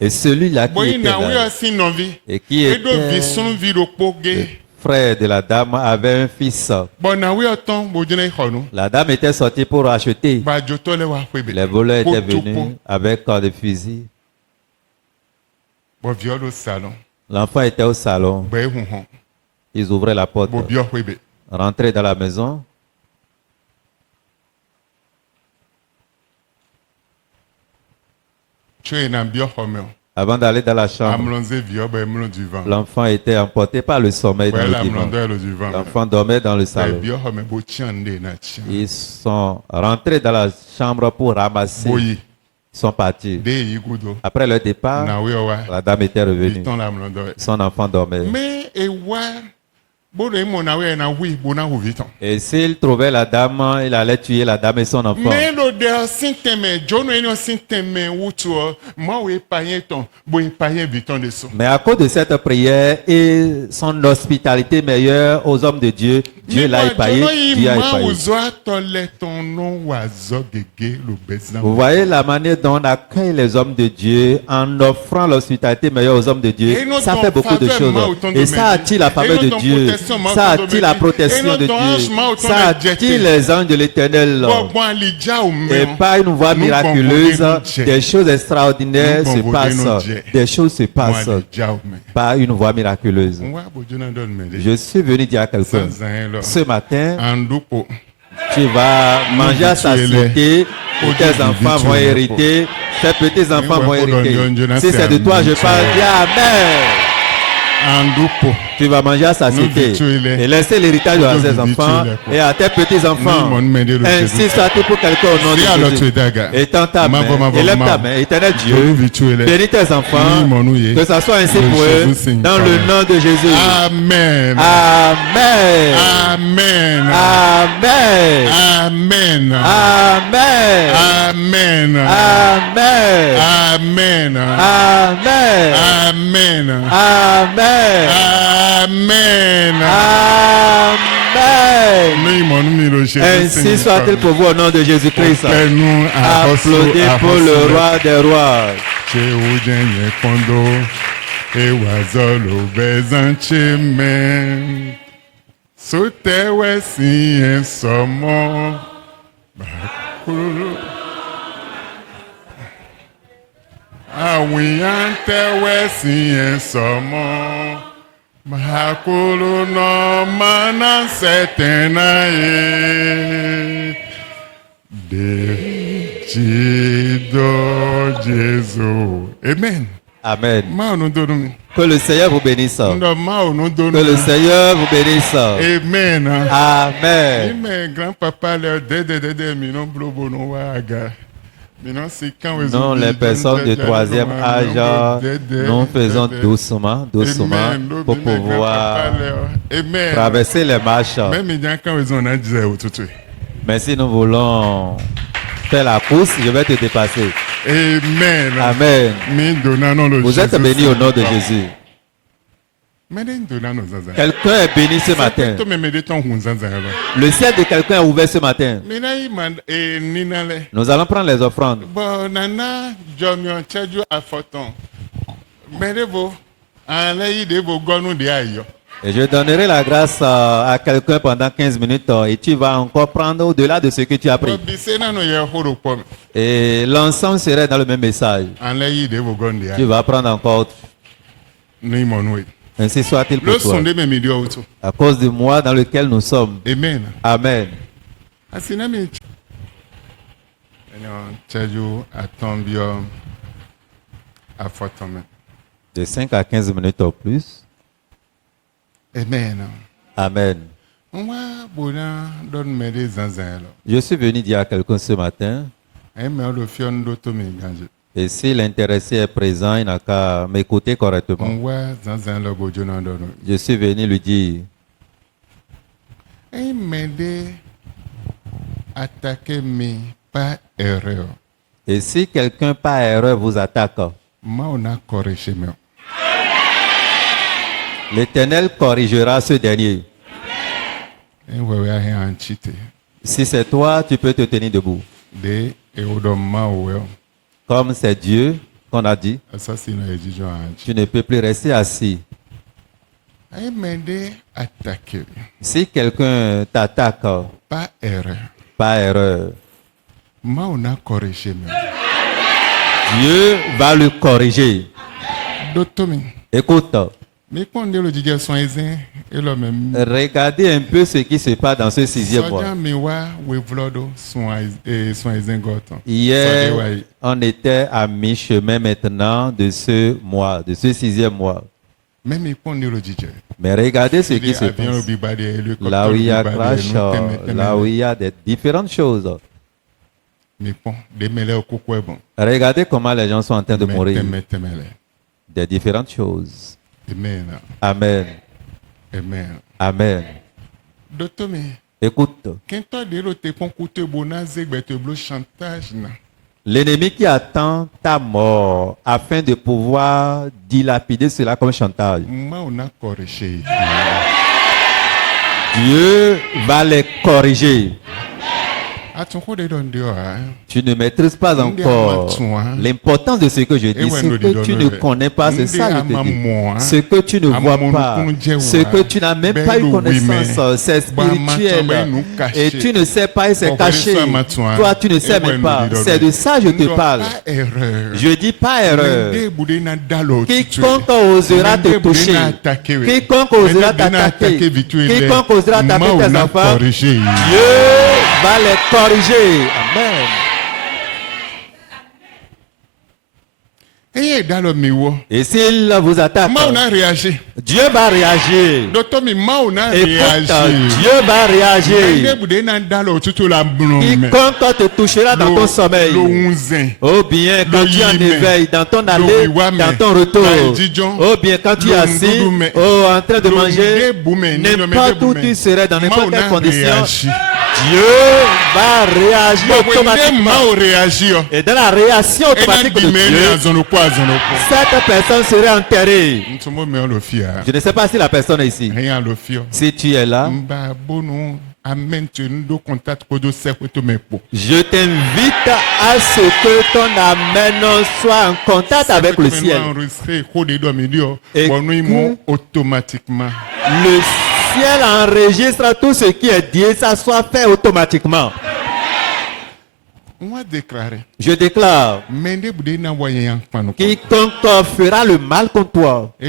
Et celui-là qui était là, et qui était frère de la dame avait un fils. La dame était sortie pour acheter. Les voleurs étaient venus avec des fusils. L'enfant était au salon. Ils ouvraient la porte. Rentraient dans la maison. Avant d'aller dans la chambre, l'enfant était emporté par le sommeil dans le divan. L'enfant dormait dans le salon. Ils sont rentrés dans la chambre pour ramasser. Ils sont partis. Après leur départ, la dame était revenue. Son enfant dormait. Et s'il trouvait la dame, il allait tuer la dame et son enfant. Mais à cause de cette prière et son hospitalité meilleure aux hommes de Dieu, Dieu l'a épaillé, Dieu a épaillé. Vous voyez la manière dont on accueille les hommes de Dieu en offrant l'hospitalité meilleure aux hommes de Dieu. Ça fait beaucoup de choses. Et ça attire la faveur de Dieu. Ça attire la protection de Dieu. Ça attire les anges de l'Éternel. Et par une voie miraculeuse, des choses extraordinaires se passent. Des choses se passent par une voie miraculeuse. Je suis venu dire à quelqu'un, ce matin, tu vas manger à satiété, tes enfants vont hériter, tes petits-enfants vont hériter. Si c'est de toi, je parle, dis Amen. Tu vas manger à satiété et laisser l'héritage à tes enfants et à tes petits-enfants. Ainsi soit-il pour quelqu'un au nom de Jésus. Étends ta main, élève ta main, éternel Dieu, bénis tes enfants, que ça soit ainsi pour eux, dans le nom de Jésus. Amen. Amen. Amen. Amen. Amen. Amen. Amen. Amen. Amen. Amen. Amen. Amen. Amen. Amen. Ainsi soit-il pour vous au nom de Jésus-Christ. Applaudez pour le roi des rois. Mahakulu no mana setenaye de Jido Jésus. Amen. Amen. Que le Seigneur vous bénisse. Que le Seigneur vous bénisse. Amen. Amen. Amen. Grand-papa, non, les personnes de troisième âge, nous faisons doucement, doucement, pour pouvoir traverser les marches. Mais si nous voulons faire la course, je vais te dépasser. Amen. Amen. Vous êtes bénis au nom de Jésus. Quelqu'un est béni ce matin. Le ciel de quelqu'un est ouvert ce matin. Nous allons prendre les offrandes. Et je donnerai la grâce à quelqu'un pendant 15 minutes et tu vas encore prendre au-delà de ce que tu as pris. Et l'ensemble serait dans le même message. Tu vas prendre encore. Ainsi soit-il pour toi. À cause du mois dans lequel nous sommes. Amen. Amen. De 5 à 15 minutes au plus. Amen. Amen. Je suis venu dire à quelqu'un ce matin. Et si l'intéressé est présent, il n'a qu'à m'écouter correctement. Je suis venu lui dire. Et si quelqu'un par erreur vous attaque, l'Éternel corrigera ce dernier. Si c'est toi, tu peux te tenir debout. Comme c'est Dieu qu'on a dit, tu ne peux plus rester assis. Si quelqu'un t'attaque par erreur, Dieu va le corriger. Écoute, Regardez un peu ce qui se passe dans ce 6e mois. Hier, on était à mi-chemin maintenant de ce mois, de ce 6e mois. Mais regardez ce qui se passe. Là où il y a crash, là où il y a des différentes choses. Regardez comment les gens sont en train de mourir. Des différentes choses. Amen. Amen. Amen. Écoute. L'ennemi qui attend ta mort afin de pouvoir dilapider cela comme chantage. Dieu va les corriger. Tu ne maîtrises pas encore l'importance de ce que je dis. Ce que tu ne connais pas, c'est ça que je te dis. Ce que tu ne vois pas, ce que tu n'as même pas eu connaissance, c'est spirituel. Et tu ne sais pas et c'est caché. Toi, tu ne sais même pas. C'est de ça que je te parle. Je dis pas erreur. Quiconque osera te toucher, quiconque osera t'attaquer, quiconque osera taper tes enfants, Dieu va les corriger. Amen. Et s'il vous attaque, Dieu va réagir. Écoute, Dieu va réagir. Quiconque te touchera dans ton sommeil, ou bien quand tu es en éveil, dans ton aller, dans ton retour, ou bien quand tu es assis, ou en train de manger, n'importe où tu serais, dans n'importe quelle condition, Dieu va réagir automatiquement. Et dans la réaction automatique de Dieu, cette personne serait enterrée. Je ne sais pas si la personne est ici. Si tu es là, je t'invite à ce que ton amène soit en contact avec le ciel. Et automatiquement. Le ciel enregistre tout ce qui est dit, ça soit fait automatiquement. Je déclare, quiconque fera le mal contre toi, il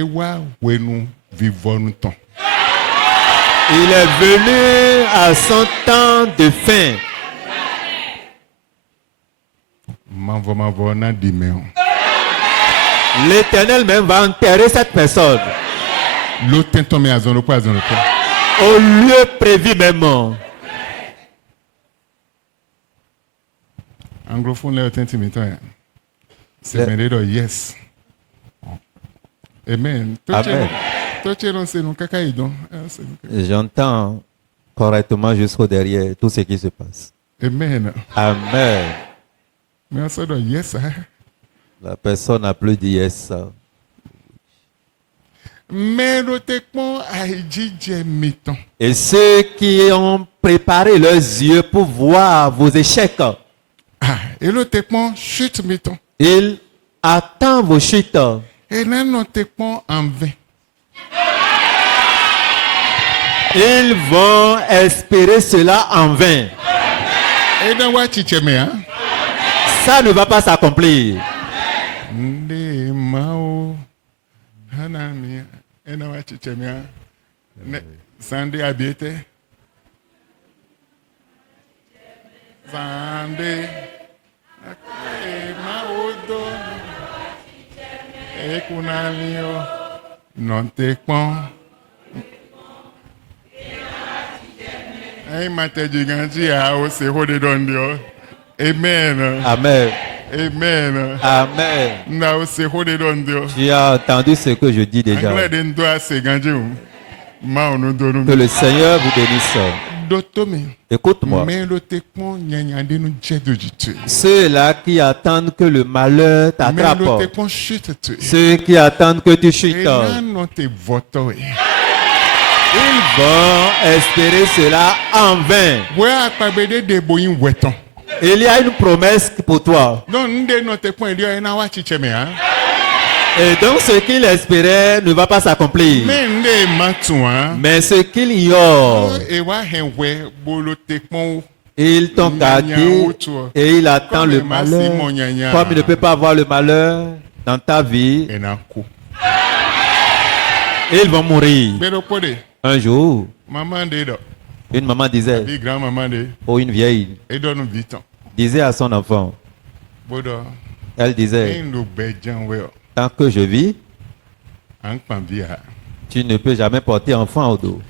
est venu à son temps de fin. L'Éternel même va enterrer cette personne. Au lieu prévu même. Anglophone là autant c'est yes. Amen. Amen. J'entends correctement jusqu'au derrière tout ce qui se passe. Amen. Amen. Mais ça doit yes. La personne n'a plus dit yes. Et ceux qui ont préparé leurs yeux pour voir vos échecs, il attend vos chutes. Ils vont espérer cela en vain. Ça ne va pas s'accomplir. Amen. Amen. Amen. Amen. Tu as entendu ce que je dis déjà. Que le Seigneur vous bénisse. Écoute-moi. Ceux-là qui attendent que le malheur t'attrape. Ceux qui attendent que tu chutes. Ils vont espérer cela en vain. Il y a une promesse pour toi. Et donc ce qu'il espérait ne va pas s'accomplir. Mais ce qu'il ignore, ils t'ont gardé et il attend le malheur. Comme il ne peut pas avoir le malheur dans ta vie, Ils vont mourir. Un jour, une maman disait, ou une vieille, disait à son enfant, elle disait, tant que je vis, tu ne peux jamais porter enfant au dos.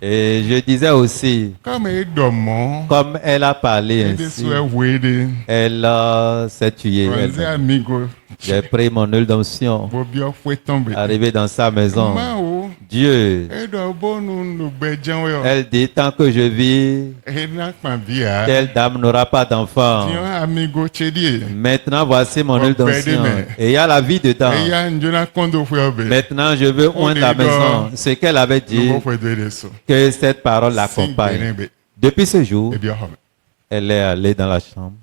Et je disais aussi, comme elle a parlé ainsi, elle s'est tuée. J'ai pris mon huile d'onction, arrivé dans sa maison. Dieu, elle dit, tant que je vis, telle dame n'aura pas d'enfant. Maintenant, voici mon huile d'onction. Et il y a la vie dedans. Maintenant, je veux oindre la maison. Ce qu'elle avait dit, que cette parole l'accompagne. Depuis ce jour, elle est allée dans la chambre.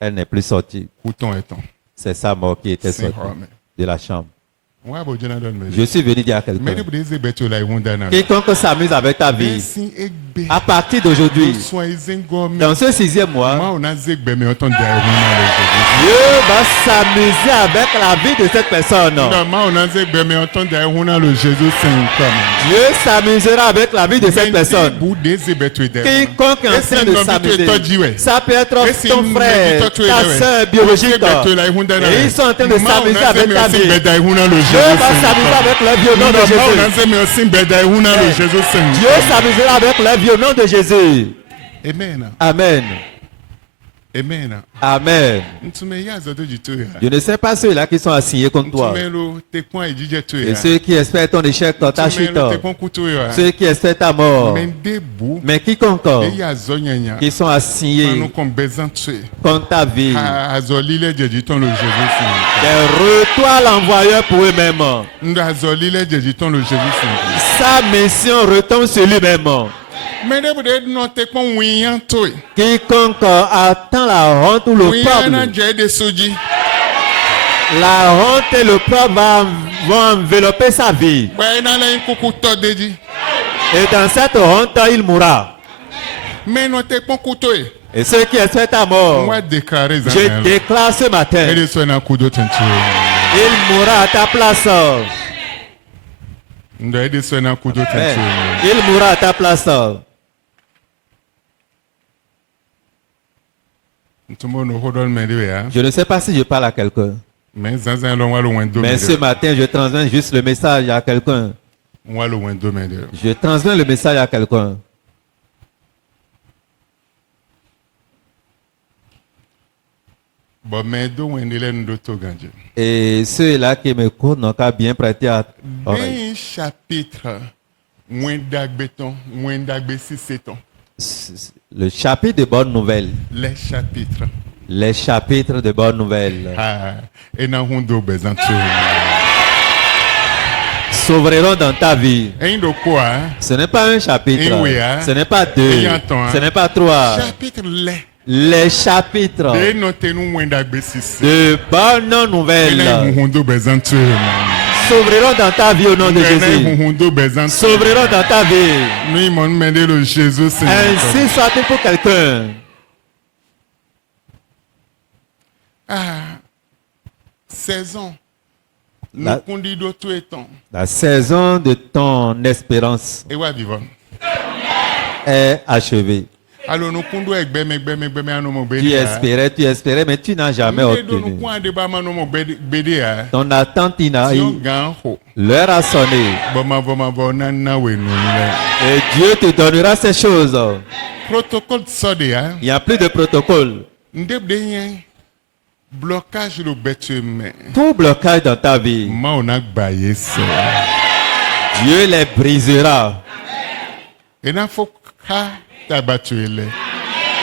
Elle n'est plus sortie. C'est sa mort qui était sortie de la chambre. Je suis venu dire à quelqu'un, quiconque s'amuse avec ta vie, à partir d'aujourd'hui, dans ce 6e mois, Dieu va s'amuser avec la vie de cette personne. Dieu s'amusera avec la vie de cette personne. Quiconque est en train de s'amuser, ça peut être ton frère, ta soeur biologique, et ils sont en train de s'amuser avec ta vie. Dieu va s'amuser avec leur vie au nom de Jésus. Dieu s'amusera avec leur vie au nom de Jésus. Amen. Amen. Amen. Amen. Je ne sais pas ceux-là qui sont assignés contre toi. Et ceux qui espèrent ton échec, ta chute. Ceux qui espèrent ta mort. Mais quiconque qui sont assignés contre ta vie. Retourne l'envoyeur pour eux-mêmes. Sa mission retombe sur lui-même. Quiconque attend la honte ou l'opprobre, la honte et l'opprobre vont envelopper sa vie. Et dans cette honte, il mourra. Et ceux qui espèrent ta mort, je déclare ce matin, il mourra à ta place. Il mourra à ta place. Je ne sais pas si je parle à quelqu'un. Mais ce matin, je transmets juste le message à quelqu'un. Je transmets le message à quelqu'un. Et ceux-là qui m'écoutent n'ont qu'à bien prêter oreille. Le chapitre de bonnes nouvelles. Les chapitres de bonnes nouvelles. S'ouvriront dans ta vie. Ce n'est pas un chapitre. Ce n'est pas deux. Ce n'est pas trois. Les chapitres de bonnes nouvelles s'ouvriront dans ta vie au nom de Jésus. S'ouvriront dans ta vie. Ainsi soit-il pour quelqu'un. La saison de ton espérance est achevée. Tu espérais, mais tu n'as jamais obtenu. Ton attente, l'heure a sonné. Et Dieu te donnera ces choses. Il n'y a plus de protocole. Tout blocage dans ta vie, Dieu les brisera.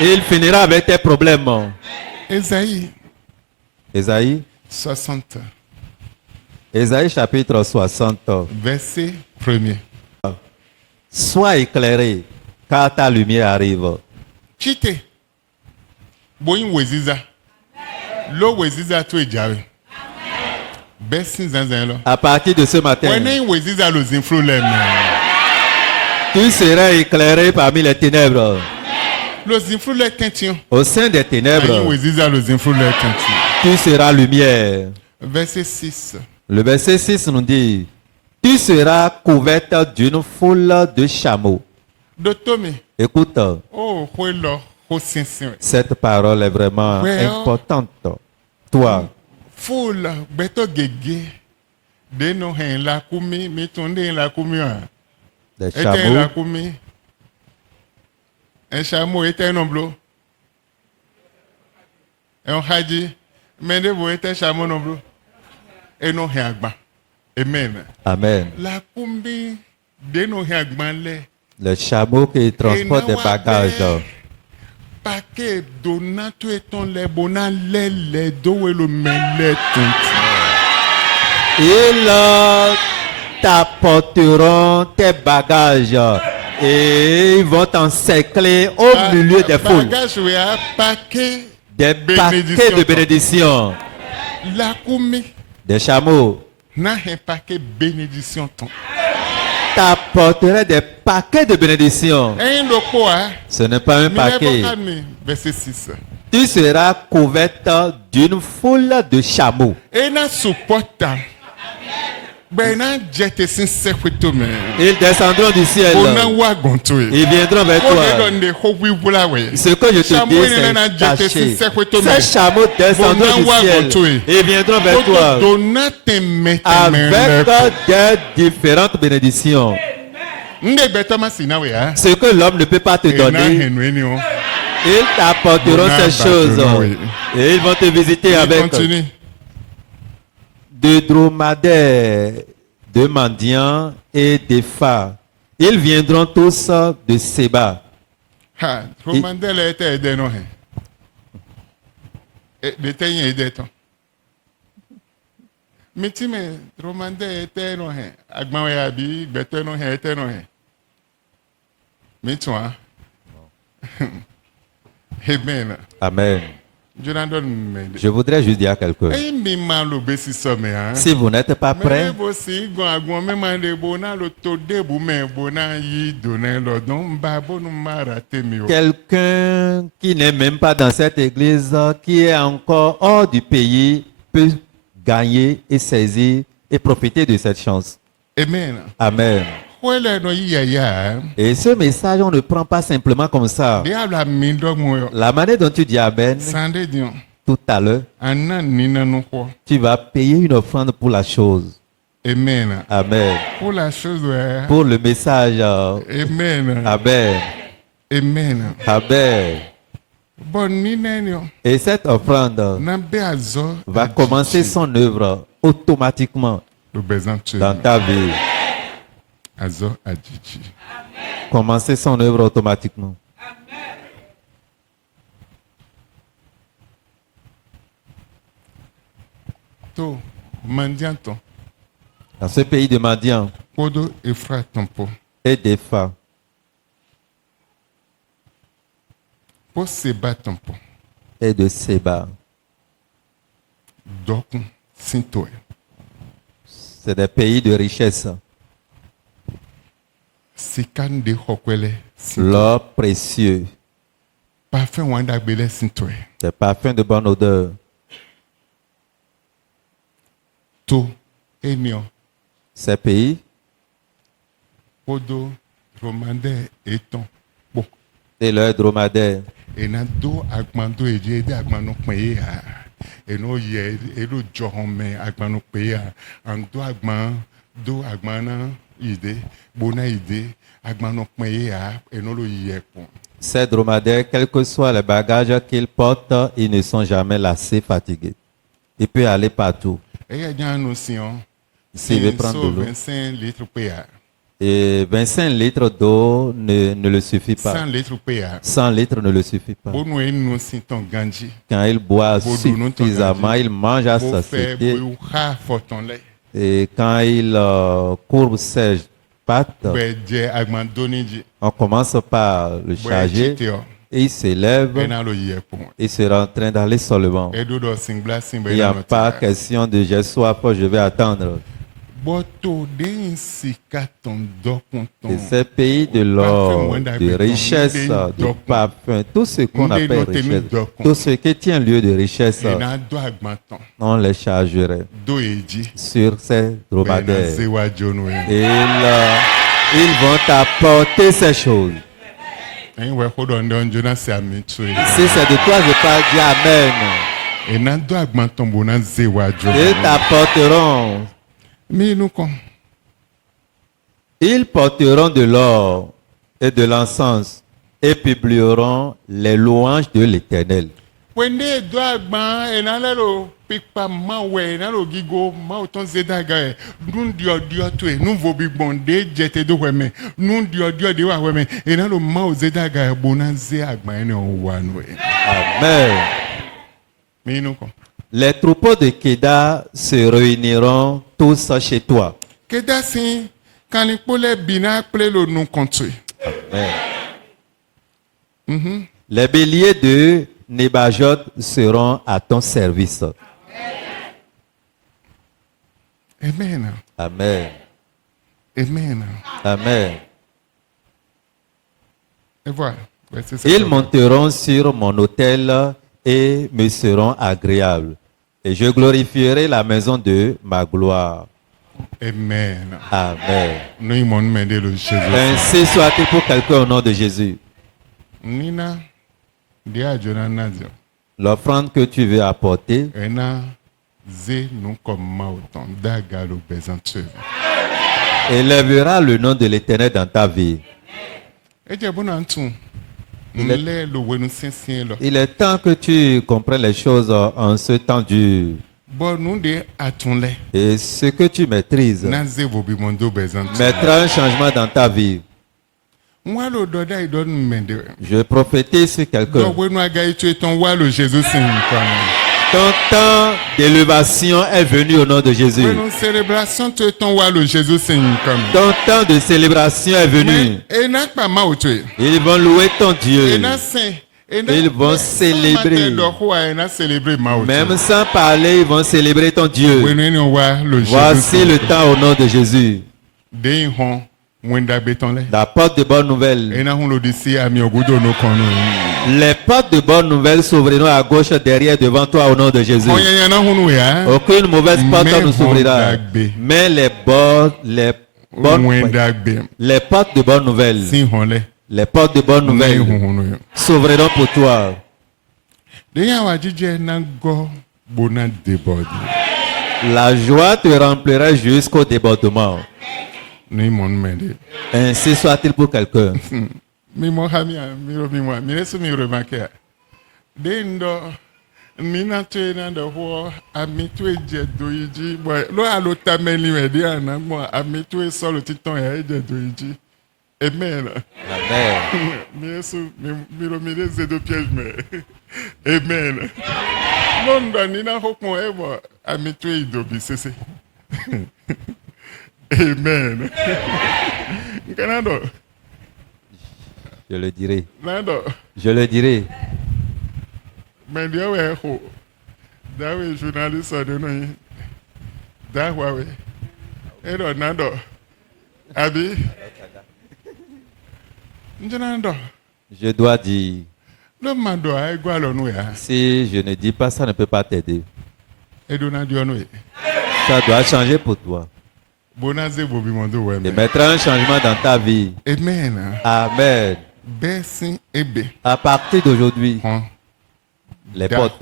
Il finira avec tes problèmes. Ésaïe 60. Ésaïe chapitre 60. Verset 1er. Sois éclairé, car ta lumière arrive. Chite. Boyin weziza. Lo weziza tu ejawe. Bessin zanzan. À partir de ce matin, weziza lo zinflulem. Tu seras éclairé parmi les ténèbres. Au sein des ténèbres, tu seras lumière. Verset 6. Le verset 6 nous dit, tu seras couverte d'une foule de chameaux. Écoute, cette parole est vraiment importante. Toi, foule, des chameaux. Un chameau est un omblo. Un hadji, mais vous êtes un chameau omblo. Et non, amen. Amen. La kumbi de no le chameau qui transporte des bagages. Paquet donato et ton les bonas les dos et le mêlé Ils t'apporteront tes bagages et ils vont t'encercler au milieu des foules. Des paquets de bénédictions. Des chameaux. T'apporterai des paquets de bénédictions. Ce n'est pas un paquet. Verset 6. Tu seras couverte d'une foule de chameaux. Ils descendront du ciel. Ils viendront vers toi. Ce que je te dis, c'est caché. Ces chameaux descendront du ciel. Ils viendront vers toi avec des différentes bénédictions. Ce que l'homme ne peut pas te donner, ils t'apporteront ces choses. Et ils vont te visiter avec de dromadaires, de mendiants et des phares. Ils viendront tous de Séba. Amen. Je voudrais juste dire quelque chose. Si vous n'êtes pas prêt, quelqu'un qui n'est même pas dans cette église, qui est encore hors du pays, peut gagner et saisir et profiter de cette chance. Amen. Amen. Et ce message, on ne prend pas simplement comme ça. La manière dont tu dis Amen, tout à l'heure, tu vas payer une offrande pour la chose. Amen. Amen. Pour la chose, pour le message. Amen. Amen. Amen. Amen. Et cette offrande va commencer son œuvre automatiquement dans ta vie. Commencer son œuvre automatiquement. Dans ce pays de mendiants et des femmes, et de Séba, c'est des pays de richesse. L'or précieux, des parfums de bonne odeur. Ces pays et leurs dromadaires. Ces dromadaires, quels que soient les bagages qu'ils portent, ils ne sont jamais lassés, fatigués. Ils peuvent aller partout. S'il veut prendre de l'eau. Et 25 litres d'eau ne le suffit pas. 100 litres ne le suffit pas. Quand il boit suffisamment, il mange à satiété. Et quand il courbe ses pattes, on commence par le charger. Et il s'élève. Il sera en train d'aller seulement. Il n'y a pas question de j'ai soif, je vais attendre. Et ces pays de l'or, de richesse, de parfum, tout ce qu'on appelle richesse, tout ce qui tient lieu de richesse, on les chargerait sur ces dromadaires. Ils vont apporter ces choses. Si c'est de toi, je parle, dis Amen. Ils t'apporteront. Ils porteront de l'or et de l'encens et publieront les louanges de l'Éternel. Amen. Les troupeaux de Kédar se réuniront tous chez toi. Amen. Les béliers de Nebajot seront à ton service. Amen. Amen. Amen. Amen. Et voilà. Ils monteront sur mon autel et me seront agréables. Et je glorifierai la maison de ma gloire. Amen. Amen. Ainsi Ainsi soit-il pour quelqu'un au nom de Jésus. L'offrande que tu veux apporter élèvera le nom de l'Éternel dans ta vie. Il est temps que tu comprennes les choses en ce temps dur. Et ce que tu maîtrises mettra un changement dans ta vie. Je prophétise sur quelqu'un. Ton temps d'élévation est venu au nom de Jésus. Ton temps de célébration est venu. Ils vont louer ton Dieu. Ils vont célébrer. Même sans parler, ils vont célébrer ton Dieu. Voici le temps au nom de Jésus. La porte de bonne nouvelle. Les portes de bonne nouvelle s'ouvriront à gauche, derrière, devant toi au nom de Jésus. Aucune mauvaise porte ne s'ouvrira. Mais les portes de bonne nouvelle. Les portes de bonne nouvelle s'ouvriront pour toi. La joie te remplira jusqu'au débordement. Ainsi soit-il pour quelqu'un. Amen. Amen. Amen. Je le dirai. Je le dirai. Mais journaliste je dois dire. Si je ne dis pas, ça ne peut pas t'aider. Ça doit changer pour toi. Et mettra un changement dans ta vie. Amen. Amen. À partir d'aujourd'hui, les portes,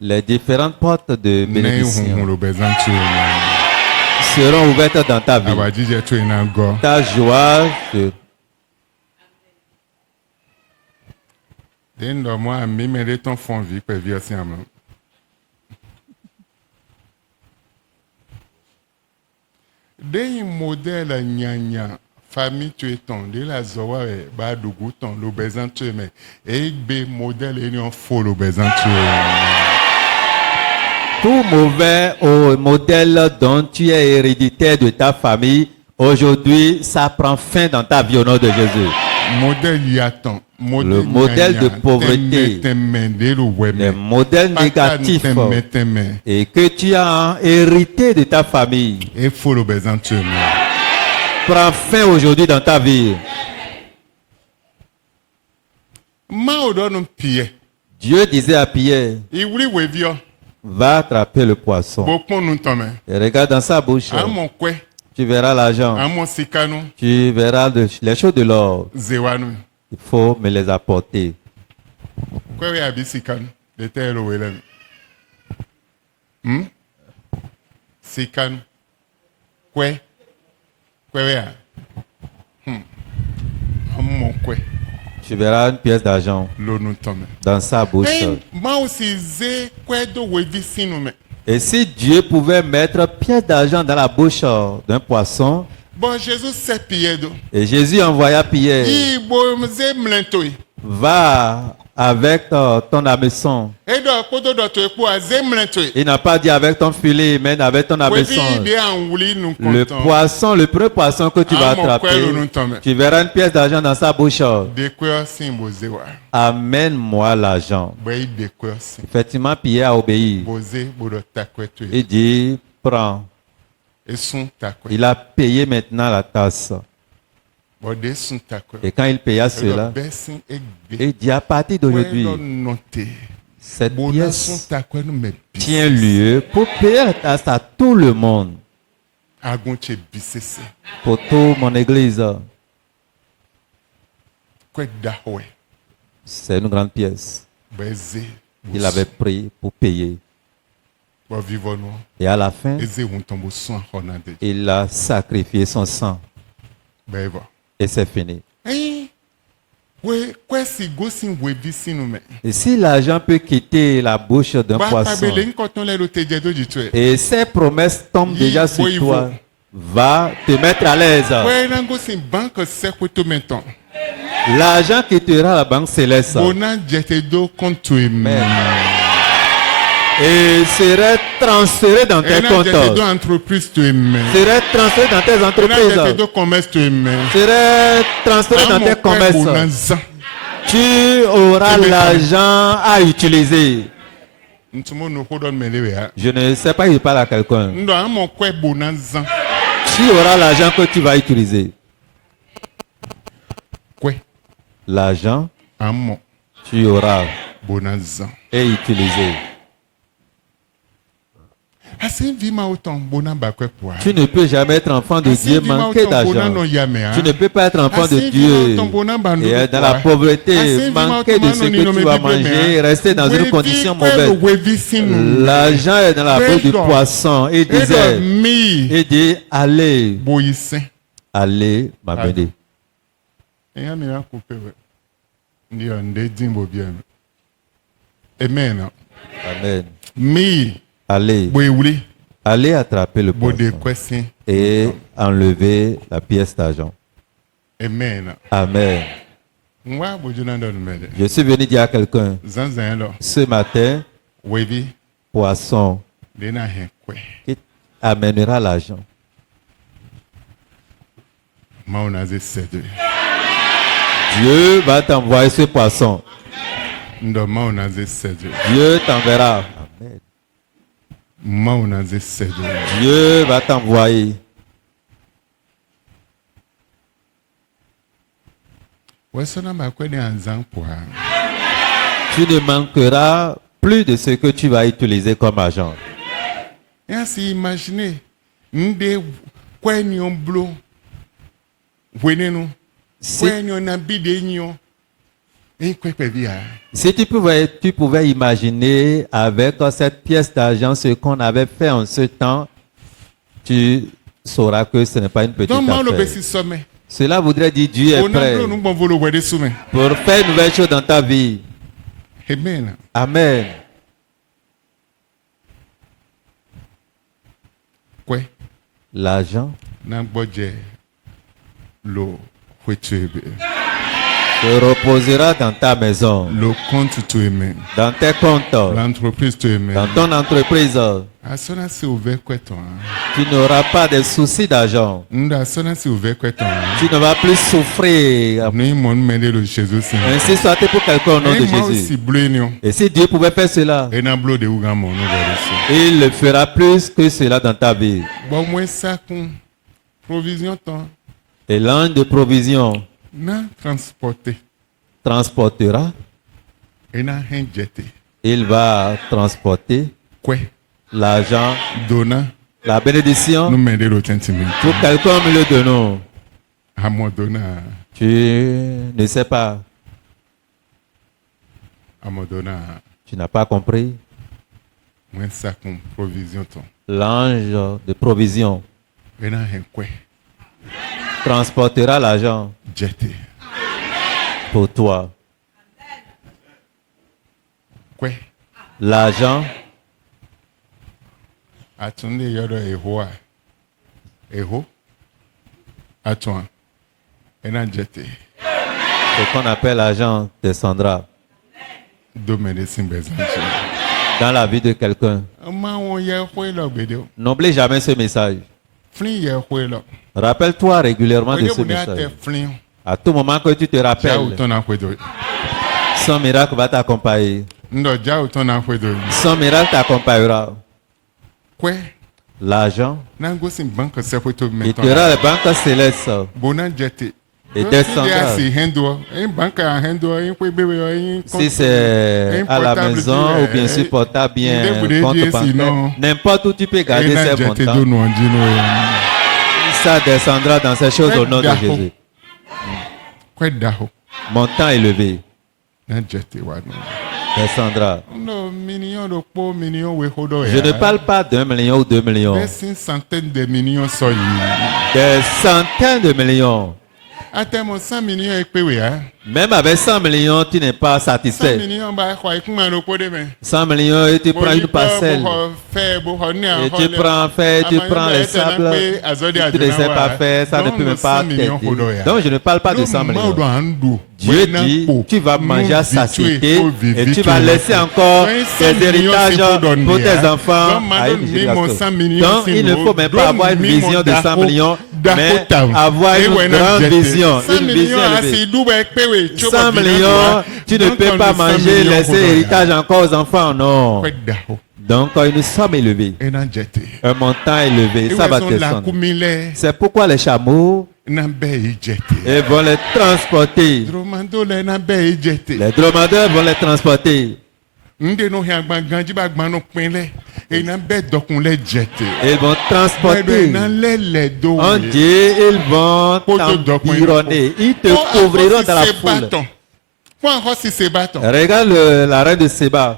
les différentes portes de bénédiction seront ouvertes dans ta vie. Ta joie se... Des modèles nyanya famille tu es ton de la zoa ba dugu ton lo bezan tu mais et be modèle et non faux lo bezan tu. Tout mauvais au modèle dont tu es héréditaire de ta famille, aujourd'hui, ça prend fin dans ta vie au nom de Jésus. Modèle y attend. le modèle de pauvreté, les modèles négatifs et que tu as hérité de ta famille, prend fin aujourd'hui dans ta vie. Dieu disait à Pierre, va attraper le poisson. Et regarde dans sa bouche. Tu verras l'argent. Tu verras les choses de l'or. Il faut me les apporter. Tu verras une pièce d'argent dans sa bouche. Et si Dieu pouvait mettre une pièce d'argent dans la bouche d'un poisson, et Jésus envoya Pierre, va avec ton hameçon. Il n'a pas dit avec ton filet, mais avec ton hameçon. Le poisson, le premier poisson que tu vas attraper, tu verras une pièce d'argent dans sa bouche. Amène-moi l'argent. Effectivement, Pierre a obéi. Il dit, prends. Il a payé maintenant la tasse. Et quand il paya cela, il dit à partir d'aujourd'hui, cette pièce tient lieu pour payer la tasse à tout le monde. Pour toute mon église. C'est une grande pièce. Il avait pris pour payer. Et à la fin, il a sacrifié son sang. Et c'est fini. Et si l'argent peut quitter la bouche d'un poisson, et ces promesses tombent déjà sur toi, va te mettre à l'aise. L'argent quittera la banque céleste. Et serait transféré dans tes comptes. Serait transféré dans tes entreprises. Serait transféré dans tes commerces. Tu auras l'argent à utiliser. Je ne sais pas, il parle à quelqu'un. Tu auras l'argent que tu vas utiliser. L'argent, tu auras et utiliser. Tu ne peux jamais être enfant de Dieu manquer d'argent. Tu ne peux pas être enfant de Dieu et être dans la pauvreté, manquer de ce que tu vas manger, rester dans une condition mauvaise. L'argent est dans la bouche du poisson. Il disait, il dit, allez, allez, m'amener. Amen. Allez, allez attraper le poisson et enlever la pièce d'argent. Amen. Je suis venu dire à quelqu'un, ce matin, poisson qui amènera l'argent. Dieu va t'envoyer ce poisson. Dieu t'enverra. Dieu va t'envoyer. Tu ne manqueras plus de ce que tu vas utiliser comme argent. Imaginez, si tu pouvais imaginer avec cette pièce d'argent ce qu'on avait fait en ce temps, tu sauras que ce n'est pas une petite affaire. Cela voudrait dire Dieu est prêt pour faire une nouvelle chose dans ta vie. Amen. Se reposera dans ta maison. Le compte tu aimes. Dans tes comptes. L'entreprise tu aimes. Dans ton entreprise. Tu n'auras pas de soucis d'argent. Tu ne vas plus souffrir. Ainsi soit-il pour quelqu'un au nom de Jésus. Et si Dieu pouvait faire cela, il le fera plus que cela dans ta vie. Et l'ange de provision transportera. Il va transporter l'argent, la bénédiction pour quelqu'un au milieu de nous. Tu ne sais pas. Tu n'as pas compris. L'ange de provision transportera l'argent pour toi. L'argent. Ce qu'on appelle l'argent descendra dans la vie de quelqu'un. N'oublie jamais ce message. Rappelle-toi régulièrement de ce message. À tout moment que tu te rappelles, son miracle va t'accompagner. Son miracle t'accompagnera. L'argent, il y aura les banques célestes et descendra. Si c'est à la maison ou bien si portable, bien compte bancaire, n'importe où tu peux garder ces montants. Ça descendra dans ces choses au nom de Jésus. Montant élevé descendra. Je ne parle pas d'1 million ou 2 millions. Des centaines de millions. Même avec 100 millions, tu n'es pas satisfait. 100 millions et tu prends une parcelle. Et tu prends les sables. Tu ne sais pas faire, ça ne peut même pas t'aider. Donc je ne parle pas de 100 millions. Dieu dit, tu vas manger à satiété et tu vas laisser encore tes héritages pour tes enfants. Donc il ne faut même pas avoir une vision de 100 millions, mais avoir une grande vision. Une vision élevée. 100 millions, tu ne peux pas manger, laisser l'héritage encore aux enfants, non. Donc, une somme élevée, un montant élevé, ça va descendre. C'est pourquoi les chameaux ils vont les transporter. Les dromadaires vont les transporter. Ils vont transporter. On dit, ils vont t'environner. Ils te couvriront dans la foule. Regarde la reine de Séba.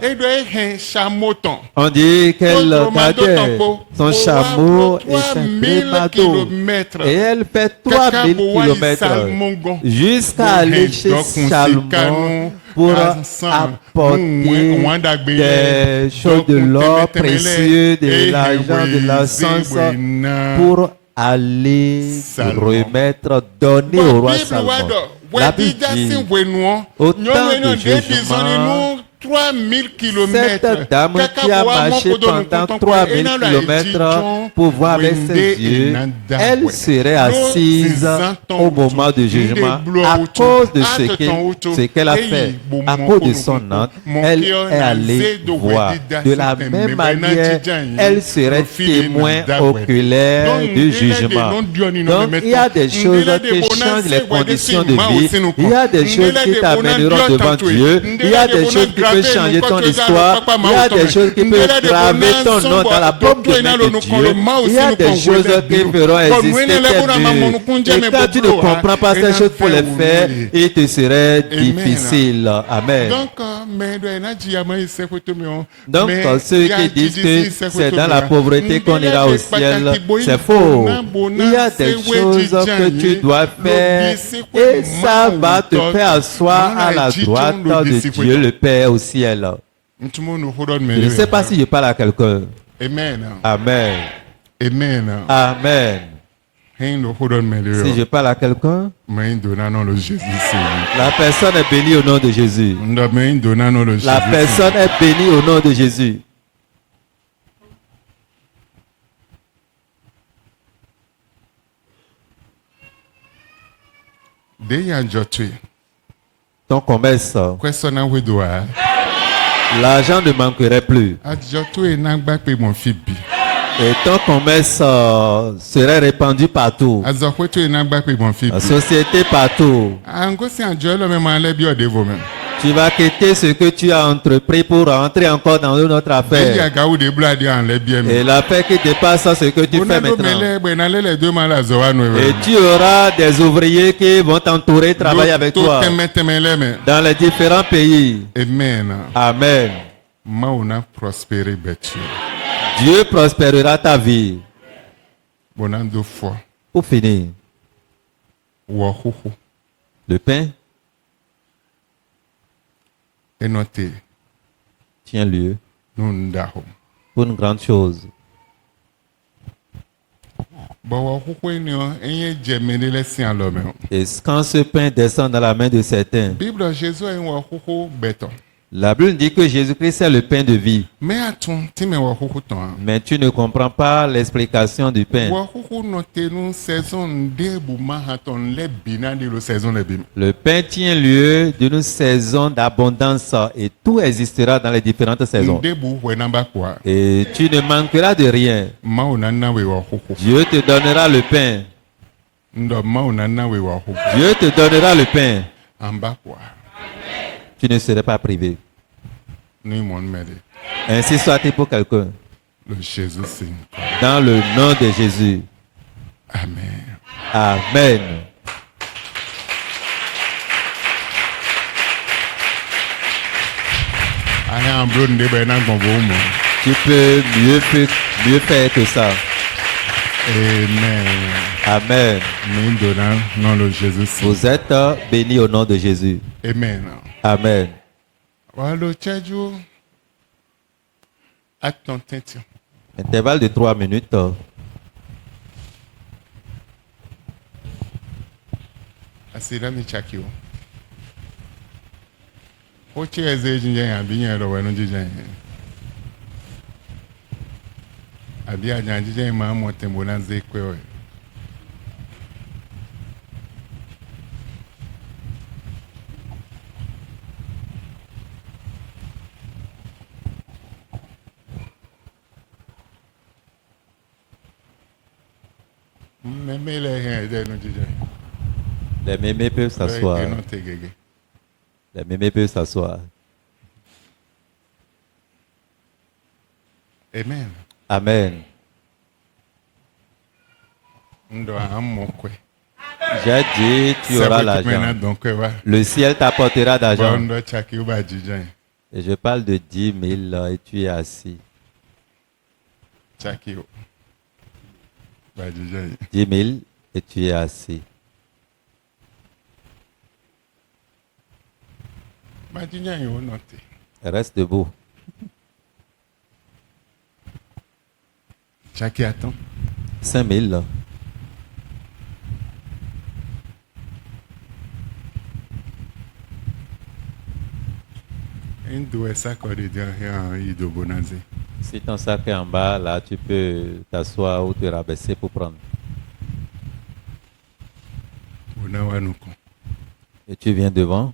On dit qu'elle gardait son chameau et son bateau. Et elle fait 3000 kilomètres jusqu'à aller chez Salomon pour apporter des choses de l'or précieux, de l'argent, de l'encens, pour aller remettre, donner au roi Salomon. La Bible dit, au temps de jugement, 3000 kilomètres. Cette dame qui a marché pendant 3000 kilomètres pour voir avec ses yeux, elle serait assise au moment du jugement à cause de ce qu'elle a fait, à cause de son âme. Elle est allée voir. De la même manière, elle serait témoin oculaire du jugement. Donc, il y a des choses qui changent les conditions de vie. Il y a des choses qui t'amèneront devant Dieu. Il y a des choses qui peuvent changer ton histoire. Il y a des choses qui peuvent graver ton nom dans la paume de main de Dieu. Il y a des choses qui feront exister tes buts. Et quand tu ne comprends pas ces choses pour les faire, il te serait difficile. Amen. Donc, ceux qui disent que c'est dans la pauvreté qu'on ira au ciel, c'est faux. Il y a des choses que tu dois faire et ça va te faire asseoir à la droite de Dieu le Père au ciel. Je ne sais pas si je parle à quelqu'un. Amen. Amen. Amen. Amen. Si je parle à quelqu'un, la personne est bénie au nom de Jésus. La personne est bénie au nom de Jésus. Ton commerce, l'argent ne manquerait plus. Et ton commerce serait répandu partout. La société partout. Tu vas quitter ce que tu as entrepris pour rentrer encore dans une autre affaire. Et l'affaire qui dépasse ce que tu fais maintenant. Et tu auras des ouvriers qui vont t'entourer, travailler avec toi. Dans les différents pays. Amen. Dieu prospérera ta vie. Pour finir, le pain tient lieu pour une grande chose. Et quand ce pain descend dans la main de certains, la Bible dit que Jésus-Christ est le pain de vie. Mais tu ne comprends pas l'explication du pain. Le pain tient lieu d'une saison d'abondance et tout existera dans les différentes saisons. Et tu ne manqueras de rien. Dieu te donnera le pain. Dieu te donnera le pain. Tu ne serais pas privé. Ainsi soit-il pour quelqu'un. Dans le nom de Jésus. Amen. Amen. Tu peux mieux faire que ça. Amen. Amen. Vous êtes bénis au nom de Jésus. Amen. Amen. Intervalle de 3 minutes. Les mémés peuvent s'asseoir. Les mémés peuvent s'asseoir. Amen. Amen. J'ai dit, tu auras l'argent. Le ciel t'apportera d'argent. Et je parle de 10 000 et tu es assis. 10 000 et tu es assis. Reste debout. 5 000. Si ton sac est en bas, là, tu peux t'asseoir ou te rabaisser pour prendre. Et tu viens devant.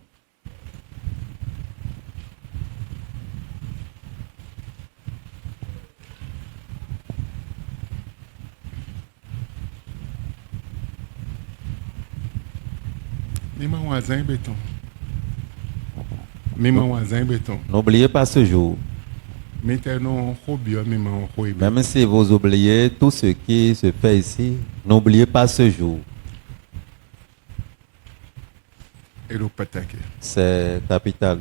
N'oubliez pas ce jour. Même si vous oubliez tout ce qui se fait ici, n'oubliez pas ce jour. C'est capital.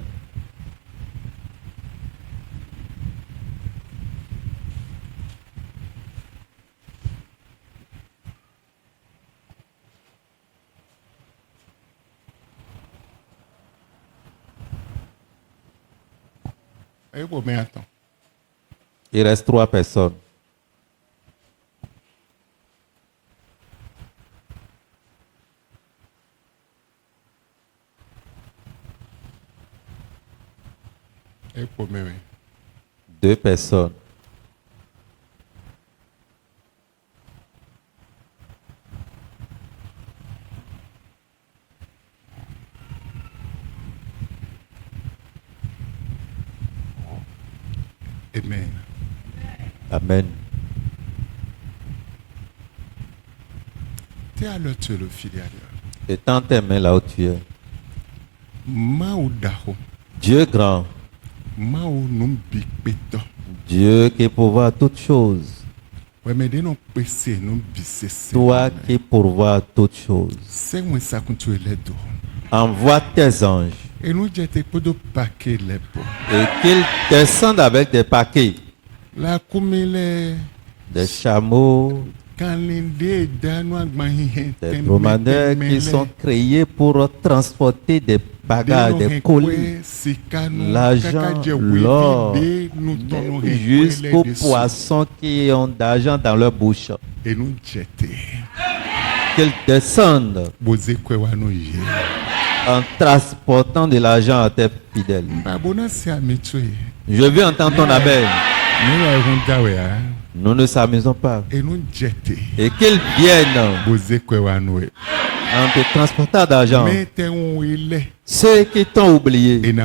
Il reste 3 personnes. 2 personnes. Amen. Amen. Tu es à l'autre le filial. Et tends tes mains là où tu es. Dieu grand. Dieu qui pourvoit toutes choses. Toi qui pourvois toutes choses. Envoie tes anges. Et qu'ils descendent avec des paquets. Des chameaux. Des dromadaires qui sont créés pour transporter des bagages, des colis, l'argent, l'or, jusqu'aux poissons qui ont d'argent dans leur bouche. Qu'ils descendent en transportant de l'argent à tes fidèles. Je veux entendre ton appel. Nous ne s'amusons pas. Et qu'ils viennent en te transportant d'argent. Ceux qui t'ont oublié, qu'ils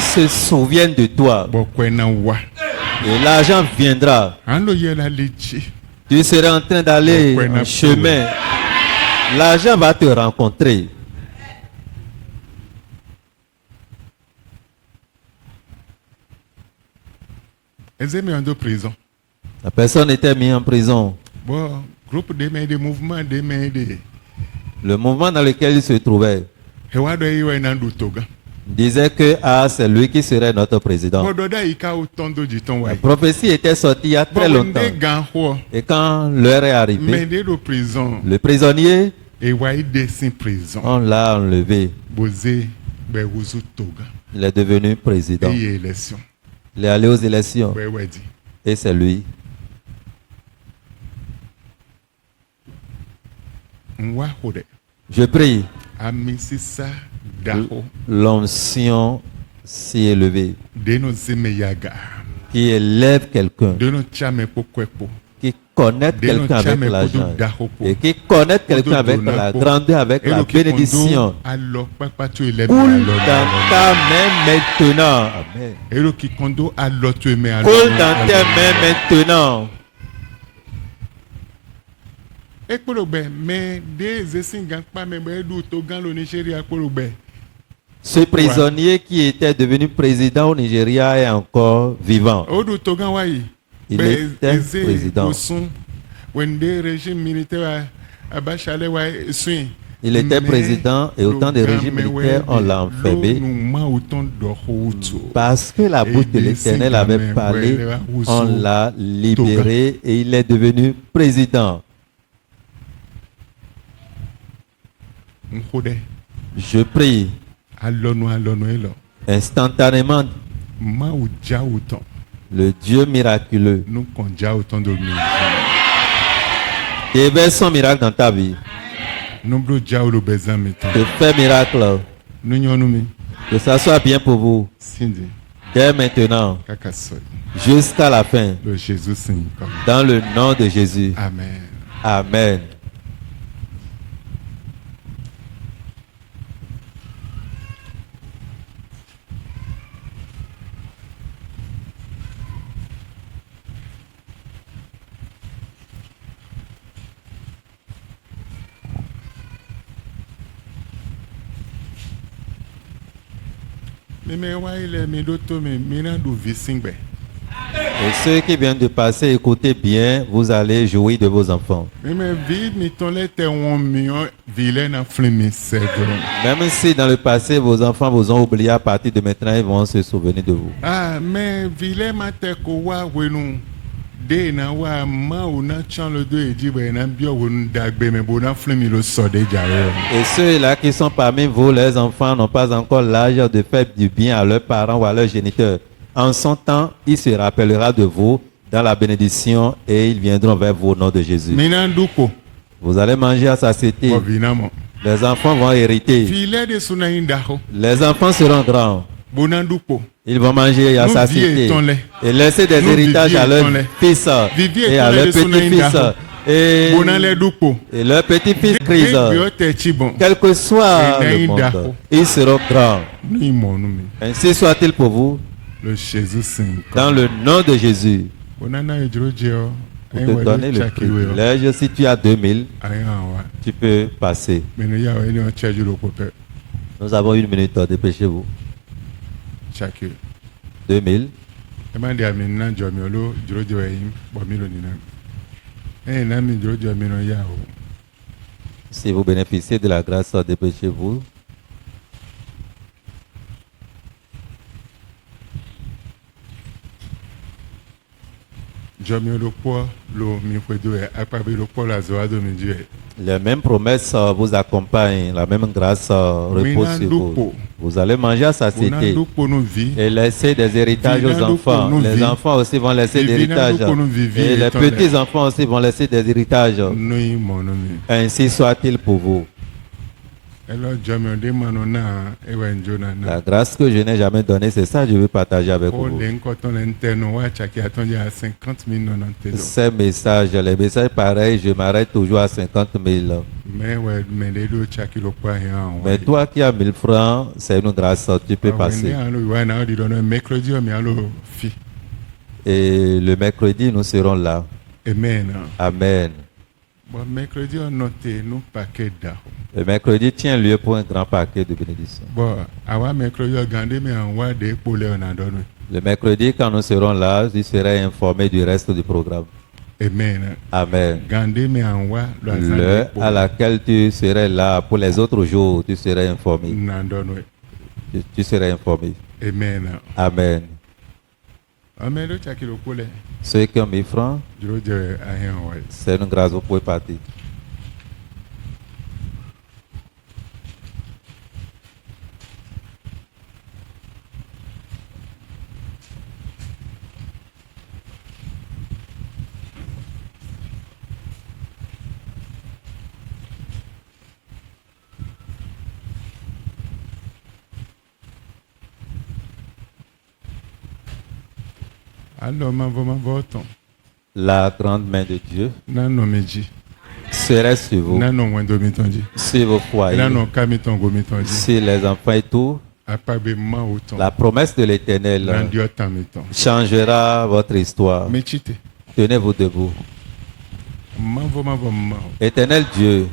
se souviennent de toi. Et l'argent viendra. Tu seras en train d'aller en chemin. L'argent va te rencontrer. La personne était mise en prison. Le mouvement dans lequel il se trouvait disait que c'est lui qui serait notre président. La prophétie était sortie il y a très longtemps. Et quand l'heure est arrivée, le prisonnier, on l'a enlevé. Il est devenu président. Il est allé aux élections. Et c'est lui. Je prie. L'onction si élevée. Qui élève quelqu'un. Qui connaît quelqu'un avec l'argent. Et qui connaît quelqu'un avec la grandeur, avec la bénédiction. Coule dans ta main maintenant. Amen. Coule dans tes mains maintenant. Ce prisonnier qui était devenu président au Nigeria est encore vivant. Il était président. Il était président et au temps des régimes militaires, on l'a enfermé parce que la bouche de l'Éternel avait parlé, on l'a libéré et il est devenu président. Je prie instantanément le Dieu miraculeux déverse son miracle dans ta vie. Te fait miracle. Que ça soit bien pour vous. Dès maintenant. Jusqu'à la fin. Dans le nom de Jésus. Amen. Amen. Et ceux qui viennent de passer, écoutez bien, vous allez jouir de vos enfants. Même si dans le passé, vos enfants vous ont oublié, à partir de maintenant, ils vont se souvenir de vous. Et ceux-là qui sont parmi vous, les enfants, n'ont pas encore l'âge de faire du bien à leurs parents ou à leurs géniteurs. En son temps, il se rappellera de vous dans la bénédiction et ils viendront vers vous au nom de Jésus. Vous allez manger à satiété. Les enfants vont hériter. Les enfants seront grands. Ils vont manger à satiété et laisser des héritages à leurs fils et à leurs petits-fils. Et leurs petits-fils disent, quel que soit le monde, ils seront grands. Ainsi soit-il pour vous. Dans le nom de Jésus. Pour te donner le privilège, si tu as 2000, tu peux passer. Nous avons 1 minute, dépêchez-vous. 2000. Si vous bénéficiez de la grâce, dépêchez-vous. Les mêmes promesses vous accompagnent, la même grâce repose sur vous. Vous allez manger à satiété et laisser des héritages aux enfants. Les enfants aussi vont laisser des héritages. Et les petits-enfants aussi vont laisser des héritages. Ainsi soit-il pour vous. La grâce que je n'ai jamais donnée, c'est ça que je veux partager avec vous. Ces messages, les messages pareils, je m'arrête toujours à 50 000. Mais toi qui as 1000 francs, c'est une grâce, tu peux passer. Et le mercredi, nous serons là. Amen. Amen. Le mercredi tient lieu pour un grand paquet de bénédictions. Le mercredi, quand nous serons là, je serai informé du reste du programme. Amen. Amen. L'heure à laquelle tu serais là pour les autres jours, tu serais informé. Tu serais informé. Amen. Amen. Ceux qui ont 1000 francs, c'est une grâce, vous pouvez partir. La grande main de Dieu serait sur vous, sur vos foyers, sur les enfants et tout. La promesse de l'Éternel changera votre histoire. Tenez-vous debout. Éternel Dieu,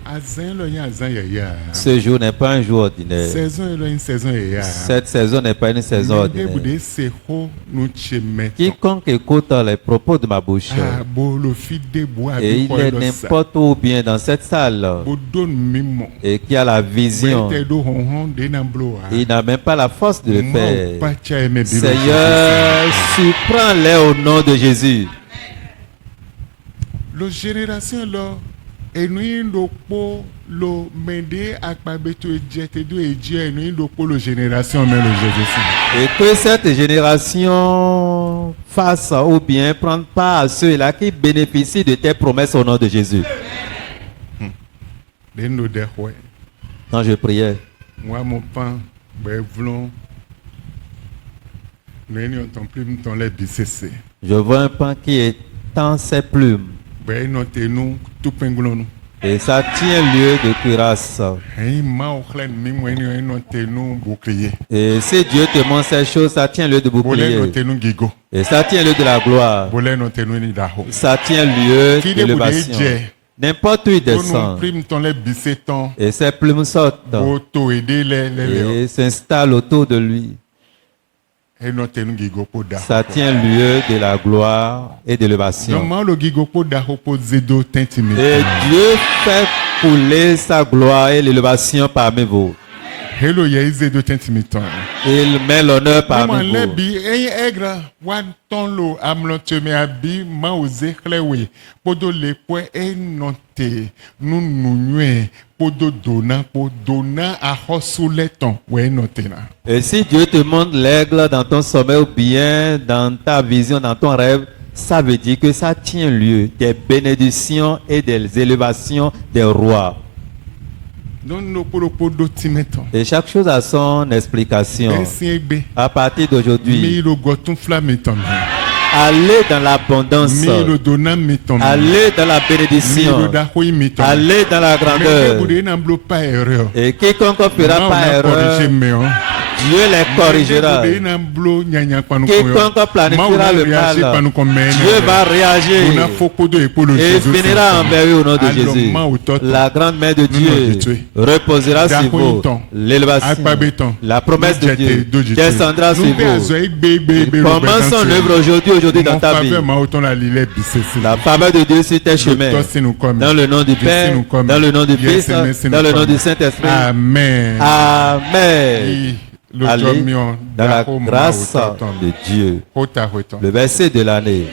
ce jour n'est pas un jour ordinaire. Cette saison n'est pas une saison ordinaire. Quiconque écoute les propos de ma bouche, et il est n'importe où bien dans cette salle, et qui a la vision, il n'a même pas la force de le faire. Seigneur, surprends-les au nom de Jésus. La génération là et nous lo mende akpabeto ejetedo eje et nous lo génération mais le Jésus. Et que cette génération fasse ou bien prenne part à ceux-là qui bénéficient de tes promesses au nom de Jésus. Quand je priais, moi mon pain bevlon je vois un pain qui étend ses plumes. Et ça tient lieu de cuirasse. Et si Dieu te montre ces choses, ça tient lieu de bouclier. Et ça tient lieu de la gloire. Ça tient lieu d'élévation. N'importe où il descend. Et ses plumes sortent. Et s'installent autour de lui. Ça tient lieu de la gloire et de l'élévation. Et Dieu fait couler sa gloire et l'élévation parmi vous. Il met l'honneur parmi vous. Et si Dieu te montre l'aigle dans ton sommeil ou bien dans ta vision, dans ton rêve, ça veut dire que ça tient lieu des bénédictions et des élévations des rois. Et chaque chose a son explication. À partir d'aujourd'hui, allez dans l'abondance, allez dans la bénédiction, allez dans la grandeur. Et quiconque ne fera pas erreur, Dieu les corrigera. Quiconque planifiera le mal, Dieu va réagir et finira envers eux au nom de Jésus. La grande main de Dieu reposera sur vous. L'élévation, la promesse de Dieu descendra sur vous. Commence son œuvre aujourd'hui dans ta vie. La faveur de Dieu sur tes chemins. Dans le nom du Père, dans le nom du Fils, dans le nom du Saint-Esprit. Amen. Amen. Allez dans la grâce de Dieu. Le verset de l'année.